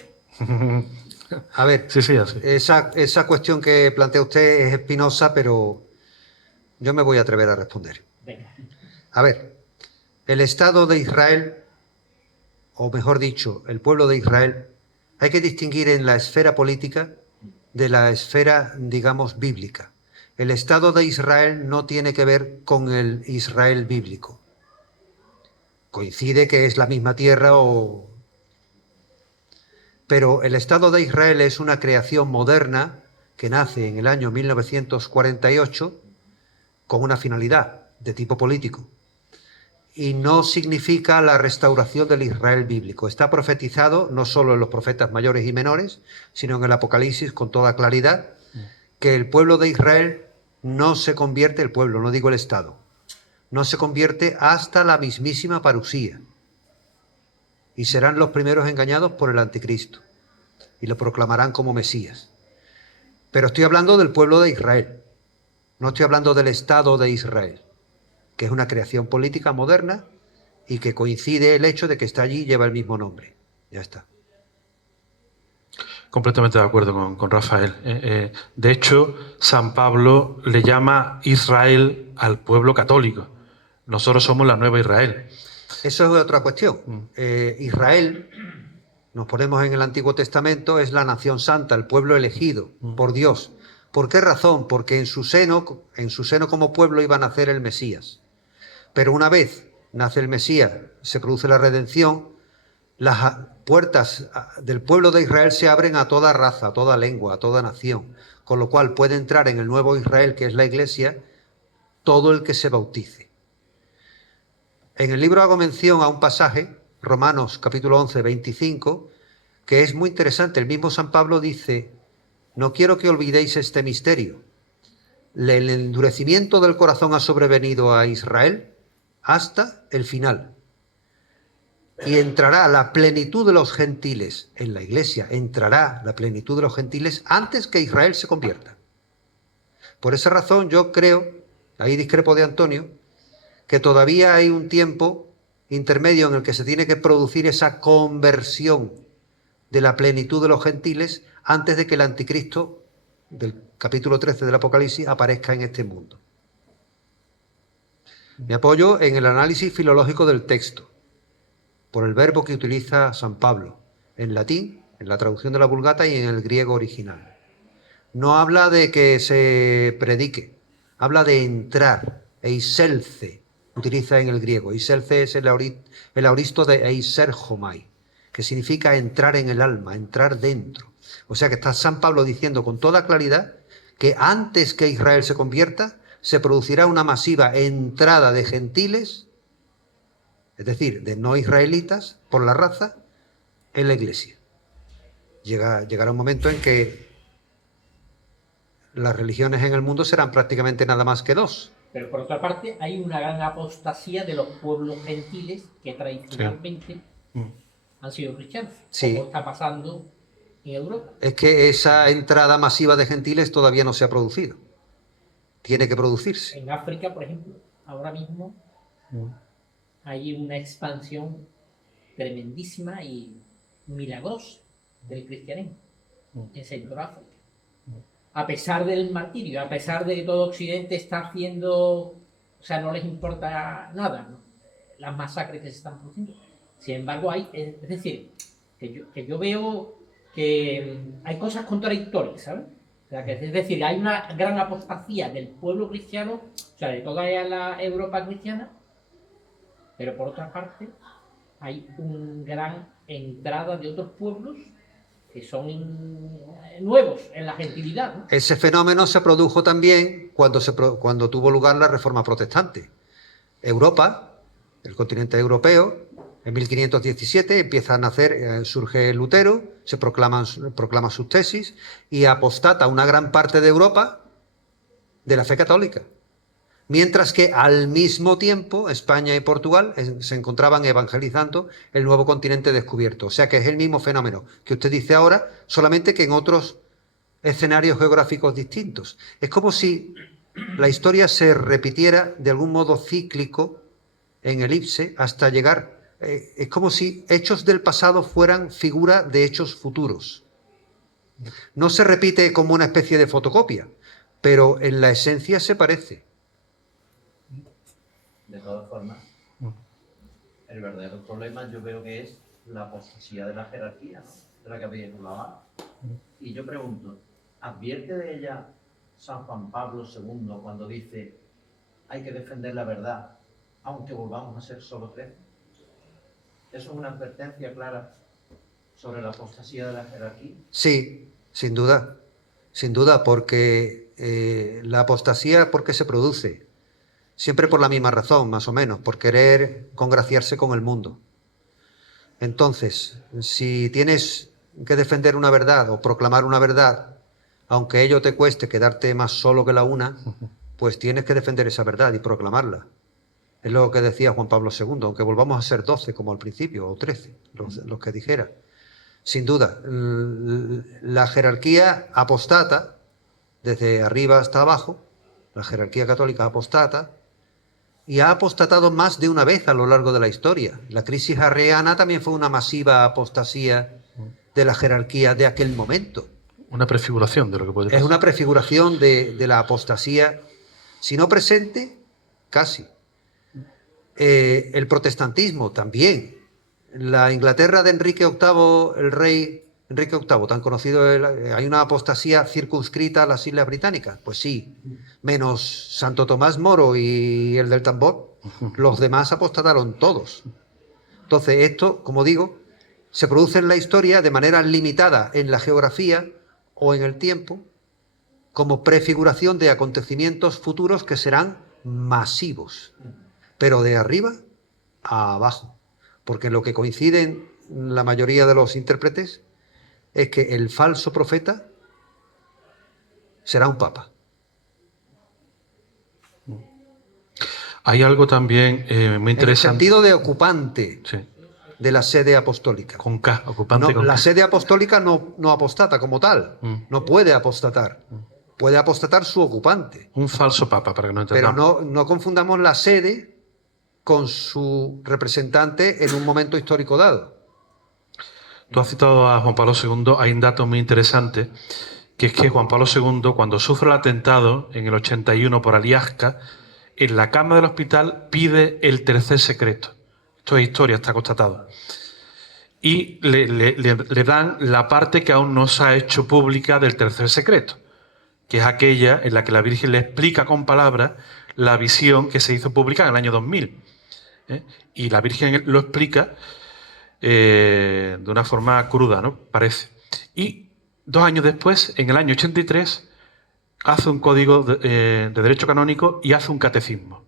A ver, sí, así. Esa cuestión que plantea usted es espinosa, pero yo me voy a atrever a responder. Venga. A ver, el Estado de Israel, o mejor dicho, el pueblo de Israel, hay que distinguir en la esfera política de la esfera, digamos, bíblica. El Estado de Israel no tiene que ver con el Israel bíblico. Coincide que es la misma tierra pero el Estado de Israel es una creación moderna que nace en el año 1948 con una finalidad de tipo político. Y no significa la restauración del Israel bíblico. Está profetizado no solo en los profetas mayores y menores, sino en el Apocalipsis con toda claridad, que el pueblo de Israel no se convierte, el pueblo, no digo el Estado, no se convierte hasta la mismísima parusía. Y serán los primeros engañados por el anticristo. Y lo proclamarán como Mesías. Pero estoy hablando del pueblo de Israel. No estoy hablando del Estado de Israel, que es una creación política moderna y que coincide el hecho de que está allí y lleva el mismo nombre. Ya está. Completamente de acuerdo con Rafael. De hecho, San Pablo le llama Israel al pueblo católico. Nosotros somos la nueva Israel. Eso es otra cuestión. Israel, nos ponemos en el Antiguo Testamento, es la nación santa, el pueblo elegido por Dios. ¿Por qué razón? Porque en su seno como pueblo iba a nacer el Mesías. Pero una vez nace el Mesías, se produce la redención, las puertas del pueblo de Israel se abren a toda raza, a toda lengua, a toda nación, con lo cual puede entrar en el nuevo Israel, que es la Iglesia, todo el que se bautice. En el libro hago mención a un pasaje, Romanos capítulo 11, 25, que es muy interesante. El mismo San Pablo dice: no quiero que olvidéis este misterio. El endurecimiento del corazón ha sobrevenido a Israel hasta el final. Y entrará la plenitud de los gentiles en la Iglesia, entrará la plenitud de los gentiles antes que Israel se convierta. Por esa razón yo creo, ahí discrepo de Antonio, que todavía hay un tiempo intermedio en el que se tiene que producir esa conversión de la plenitud de los gentiles antes de que el anticristo del capítulo 13 del Apocalipsis aparezca en este mundo. Me apoyo en el análisis filológico del texto, por el verbo que utiliza San Pablo, en latín, en la traducción de la Vulgata y en el griego original. No habla de que se predique, habla de entrar, eiselce, utiliza en el griego. Eiselce es el aoristo de eiserchomai, que significa entrar en el alma, entrar dentro. O sea que está San Pablo diciendo con toda claridad que antes que Israel se convierta, se producirá una masiva entrada de gentiles, es decir, de no israelitas, por la raza, en la Iglesia. Llegará un momento en que las religiones en el mundo serán prácticamente nada más que dos. Pero por otra parte, hay una gran apostasía de los pueblos gentiles que tradicionalmente han sido cristianos, Sí. como está pasando en Europa. Es que esa entrada masiva de gentiles todavía no se ha producido. Tiene que producirse. En África, por ejemplo, ahora mismo hay una expansión tremendísima y milagrosa del cristianismo en Centroáfrica. A pesar del martirio, a pesar de que todo Occidente está haciendo, o sea, no les importa nada, ¿no?, las masacres que se están produciendo. Sin embargo, es decir, que yo veo que hay cosas contradictorias, ¿sabes? O sea, que es decir, hay una gran apostasía del pueblo cristiano, o sea, de toda la Europa cristiana, pero por otra parte hay una gran entrada de otros pueblos que son nuevos en la gentilidad, ¿no? Ese fenómeno se produjo también cuando tuvo lugar la Reforma Protestante. Europa, el continente europeo, en 1517 empieza a nacer, surge Lutero, se proclama sus tesis y apostata una gran parte de Europa de la fe católica. Mientras que al mismo tiempo España y Portugal se encontraban evangelizando el nuevo continente descubierto. O sea que es el mismo fenómeno que usted dice ahora, solamente que en otros escenarios geográficos distintos. Es como si la historia se repitiera de algún modo cíclico en elipse hasta llegar. Es como si hechos del pasado fueran figura de hechos futuros. No se repite como una especie de fotocopia, pero en la esencia se parece. De todas formas, el verdadero problema yo veo que es la apostasía de la jerarquía, ¿no?, de la que habéis hablado. Y yo pregunto, ¿advierte de ella San Juan Pablo II cuando dice hay que defender la verdad, aunque volvamos a ser solo 13? ¿Eso es una advertencia clara sobre la apostasía de la jerarquía? Sí, sin duda, porque la apostasía, ¿por qué se produce? Siempre por la misma razón, más o menos, por querer congraciarse con el mundo. Entonces, si tienes que defender una verdad o proclamar una verdad, aunque ello te cueste quedarte más solo que la una, pues tienes que defender esa verdad y proclamarla. Es lo que decía Juan Pablo II, aunque volvamos a ser 12 como al principio, o 13, los que dijera. Sin duda, la jerarquía apostata, desde arriba hasta abajo, la jerarquía católica apostata, y ha apostatado más de una vez a lo largo de la historia. La crisis arriana también fue una masiva apostasía de la jerarquía de aquel momento. Una prefiguración de lo que puede pasar. Es una prefiguración de la apostasía, si no presente, casi. El protestantismo también. La Inglaterra de Enrique VIII, el rey Enrique VIII, tan conocido, hay una apostasía circunscrita a las Islas Británicas. Pues sí, menos Santo Tomás Moro y el del tambor, los demás apostataron todos. Entonces esto, como digo, se produce en la historia de manera limitada en la geografía o en el tiempo, como prefiguración de acontecimientos futuros que serán masivos, pero de arriba a abajo, porque lo que coinciden la mayoría de los intérpretes es que el falso profeta será un papa. Hay algo también muy En el interesante. sentido de ocupante Sí, de la sede apostólica. con K, ocupante No, con la K. sede apostólica no apostata como tal, no puede apostatar. Puede apostatar su ocupante. Un falso papa, para que no Pero entendamos. no confundamos la sede con su representante en un momento histórico dado. Tú has citado a Juan Pablo II, hay un dato muy interesante, que es que Juan Pablo II, cuando sufre el atentado en el 81 por Aliasca, en la cama del hospital pide el tercer secreto. Esto es historia, está constatado. Y le dan la parte que aún no se ha hecho pública del tercer secreto, que es aquella en la que la Virgen le explica con palabras la visión que se hizo pública en el año 2000. Y la Virgen lo explica de una forma cruda, ¿no? Parece. Y 2 años después, en el año 83, hace un código de derecho canónico y hace un catecismo.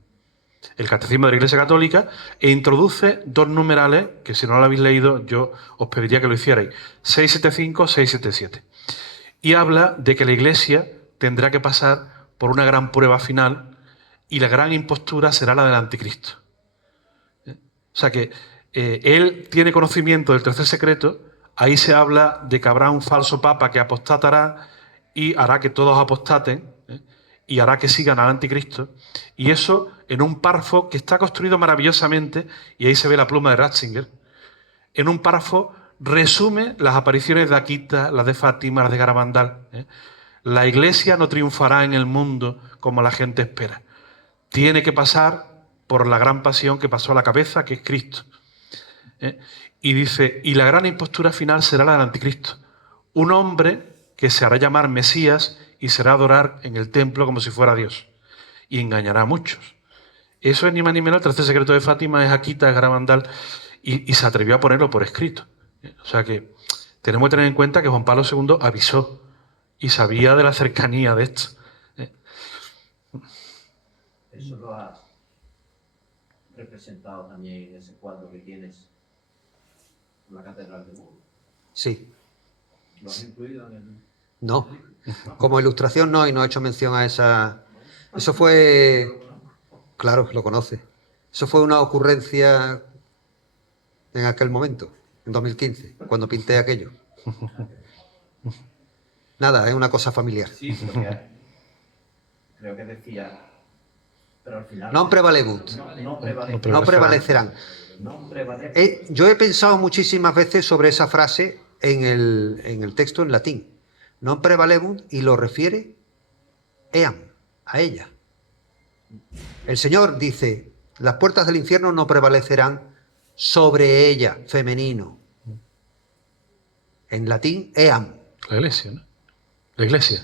El catecismo de la Iglesia Católica, e introduce 2 numerales que, si no lo habéis leído, yo os pediría que lo hicierais: 675, 677. Y habla de que la Iglesia tendrá que pasar por una gran prueba final y la gran impostura será la del anticristo. O sea que él tiene conocimiento del tercer secreto. Ahí se habla de que habrá un falso papa que apostatará y hará que todos apostaten, y hará que sigan al anticristo. Y eso en un párrafo que está construido maravillosamente, y ahí se ve la pluma de Ratzinger. En un párrafo resume las apariciones de Akita, las de Fátima, las de Garabandal. La Iglesia no triunfará en el mundo como la gente espera. Tiene que pasar por la gran pasión que pasó a la cabeza, que es Cristo. Y dice, y la gran impostura final será la del anticristo. Un hombre que se hará llamar Mesías y será adorar en el templo como si fuera Dios. Y engañará a muchos. Eso es ni más ni menos. El tercer secreto de Fátima, es Akita, es Garabandal, y se atrevió a ponerlo por escrito. O sea que tenemos que tener en cuenta que Juan Pablo II avisó y sabía de la cercanía de esto. Eso lo has representado también en ese cuadro que tienes en la Catedral de Muro. Sí. ¿Lo has incluido en el...? No. Como ilustración no, y no he hecho mención a esa... Eso fue... Claro, lo conoce. Eso fue una ocurrencia en aquel momento, en 2015, cuando pinté aquello. Nada, es una cosa familiar. Sí, porque creo que decía... Pero al final... Non prevalegut. No prevalecerán. No prevalecerán. Yo he pensado muchísimas veces sobre esa frase en el texto en latín. Non prevalegut, y lo refiere eam, a ella. El Señor dice, las puertas del infierno no prevalecerán sobre ella, femenino. En latín, eam. La Iglesia, ¿no? La Iglesia.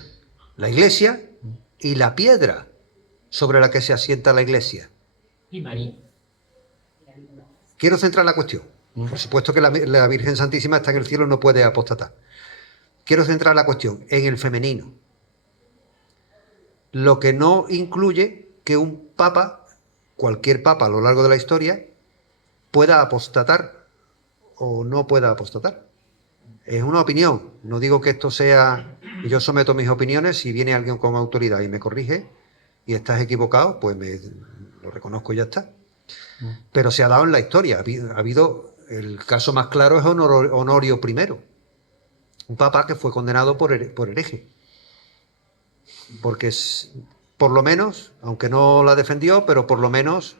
La Iglesia y la piedra sobre la que se asienta la Iglesia. Y María. Quiero centrar la cuestión. Por supuesto que la Virgen Santísima está en el cielo y no puede apostatar. Quiero centrar la cuestión en el femenino. Lo que no incluye que un papa, cualquier papa a lo largo de la historia, pueda apostatar o no pueda apostatar. Es una opinión. No digo que esto sea... Yo someto mis opiniones. Si viene alguien con autoridad y me corrige y estás equivocado, pues lo reconozco y ya está. Pero se ha dado en la historia. Ha habido... El caso más claro es Honorio I, un papa que fue condenado por hereje. Porque por lo menos, aunque no la defendió, pero por lo menos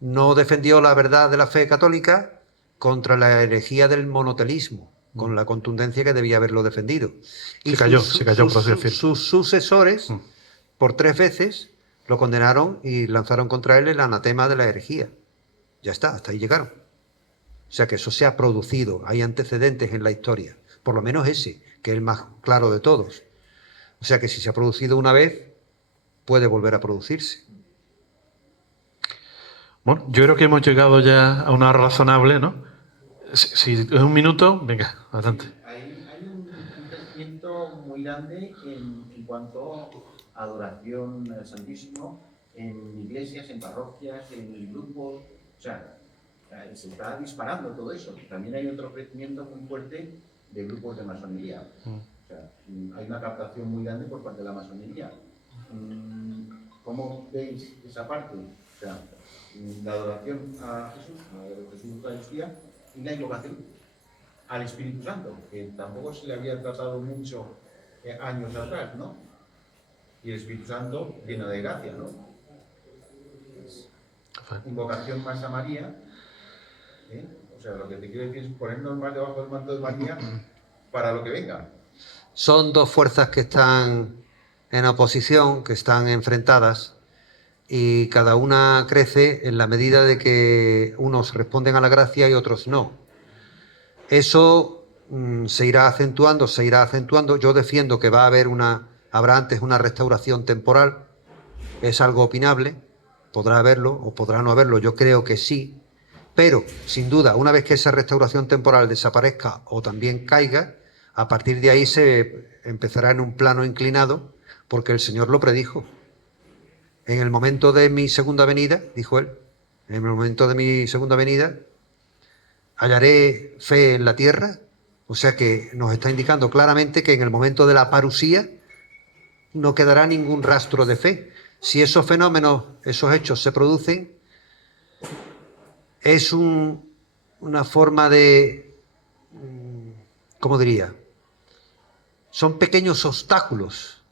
no defendió la verdad de la fe católica contra la herejía del monotelismo, con la contundencia que debía haberlo defendido. Y se cayó, por así decirlo. sus sucesores, por 3 veces, lo condenaron y lanzaron contra él el anatema de la herejía. Ya está, hasta ahí llegaron. O sea que eso se ha producido, hay antecedentes en la historia, por lo menos ese, que es el más claro de todos. O sea que si se ha producido una vez, puede volver a producirse. Bueno, yo creo que hemos llegado ya a una hora razonable, ¿no? Si es un minuto, venga, adelante. Hay un crecimiento muy grande en cuanto a adoración al Santísimo en iglesias, en parroquias, en grupos. O sea, se está disparando todo eso. También hay otro crecimiento muy fuerte de grupos de masonería. O sea, hay una captación muy grande por parte de la masonería. ¿Cómo veis esa parte? O sea, la adoración a Jesús Eucaristía y la invocación al Espíritu Santo, que tampoco se le había tratado mucho años atrás, ¿no? Y el Espíritu Santo lleno de gracia, ¿no? Invocación más a María, o sea, lo que te quiero decir es ponernos más debajo del manto de María para lo que venga. Son 2 fuerzas que están en oposición, que están enfrentadas, y cada una crece en la medida de que unos responden a la gracia y otros no. Eso se irá acentuando, se irá acentuando. Yo defiendo que habrá antes una restauración temporal. Es algo opinable, podrá haberlo o podrá no haberlo, yo creo que sí, pero sin duda, una vez que esa restauración temporal desaparezca o también caiga, a partir de ahí se empezará en un plano inclinado, porque el Señor lo predijo. En el momento de mi segunda venida, dijo él, en el momento de mi segunda venida, hallaré fe en la tierra. O sea que nos está indicando claramente que en el momento de la parusía no quedará ningún rastro de fe. Si esos fenómenos, esos hechos se producen, es una forma de, ¿cómo diría? Son pequeños obstáculos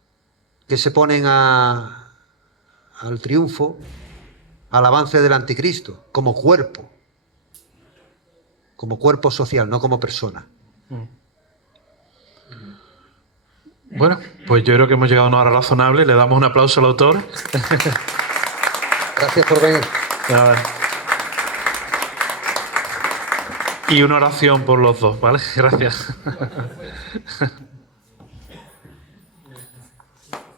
que se ponen al triunfo, al avance del anticristo, como cuerpo social, no como persona. Bueno, pues yo creo que hemos llegado a una hora razonable. Le damos un aplauso al autor. Gracias por venir. Nada. Y una oración por los dos, ¿vale? Gracias.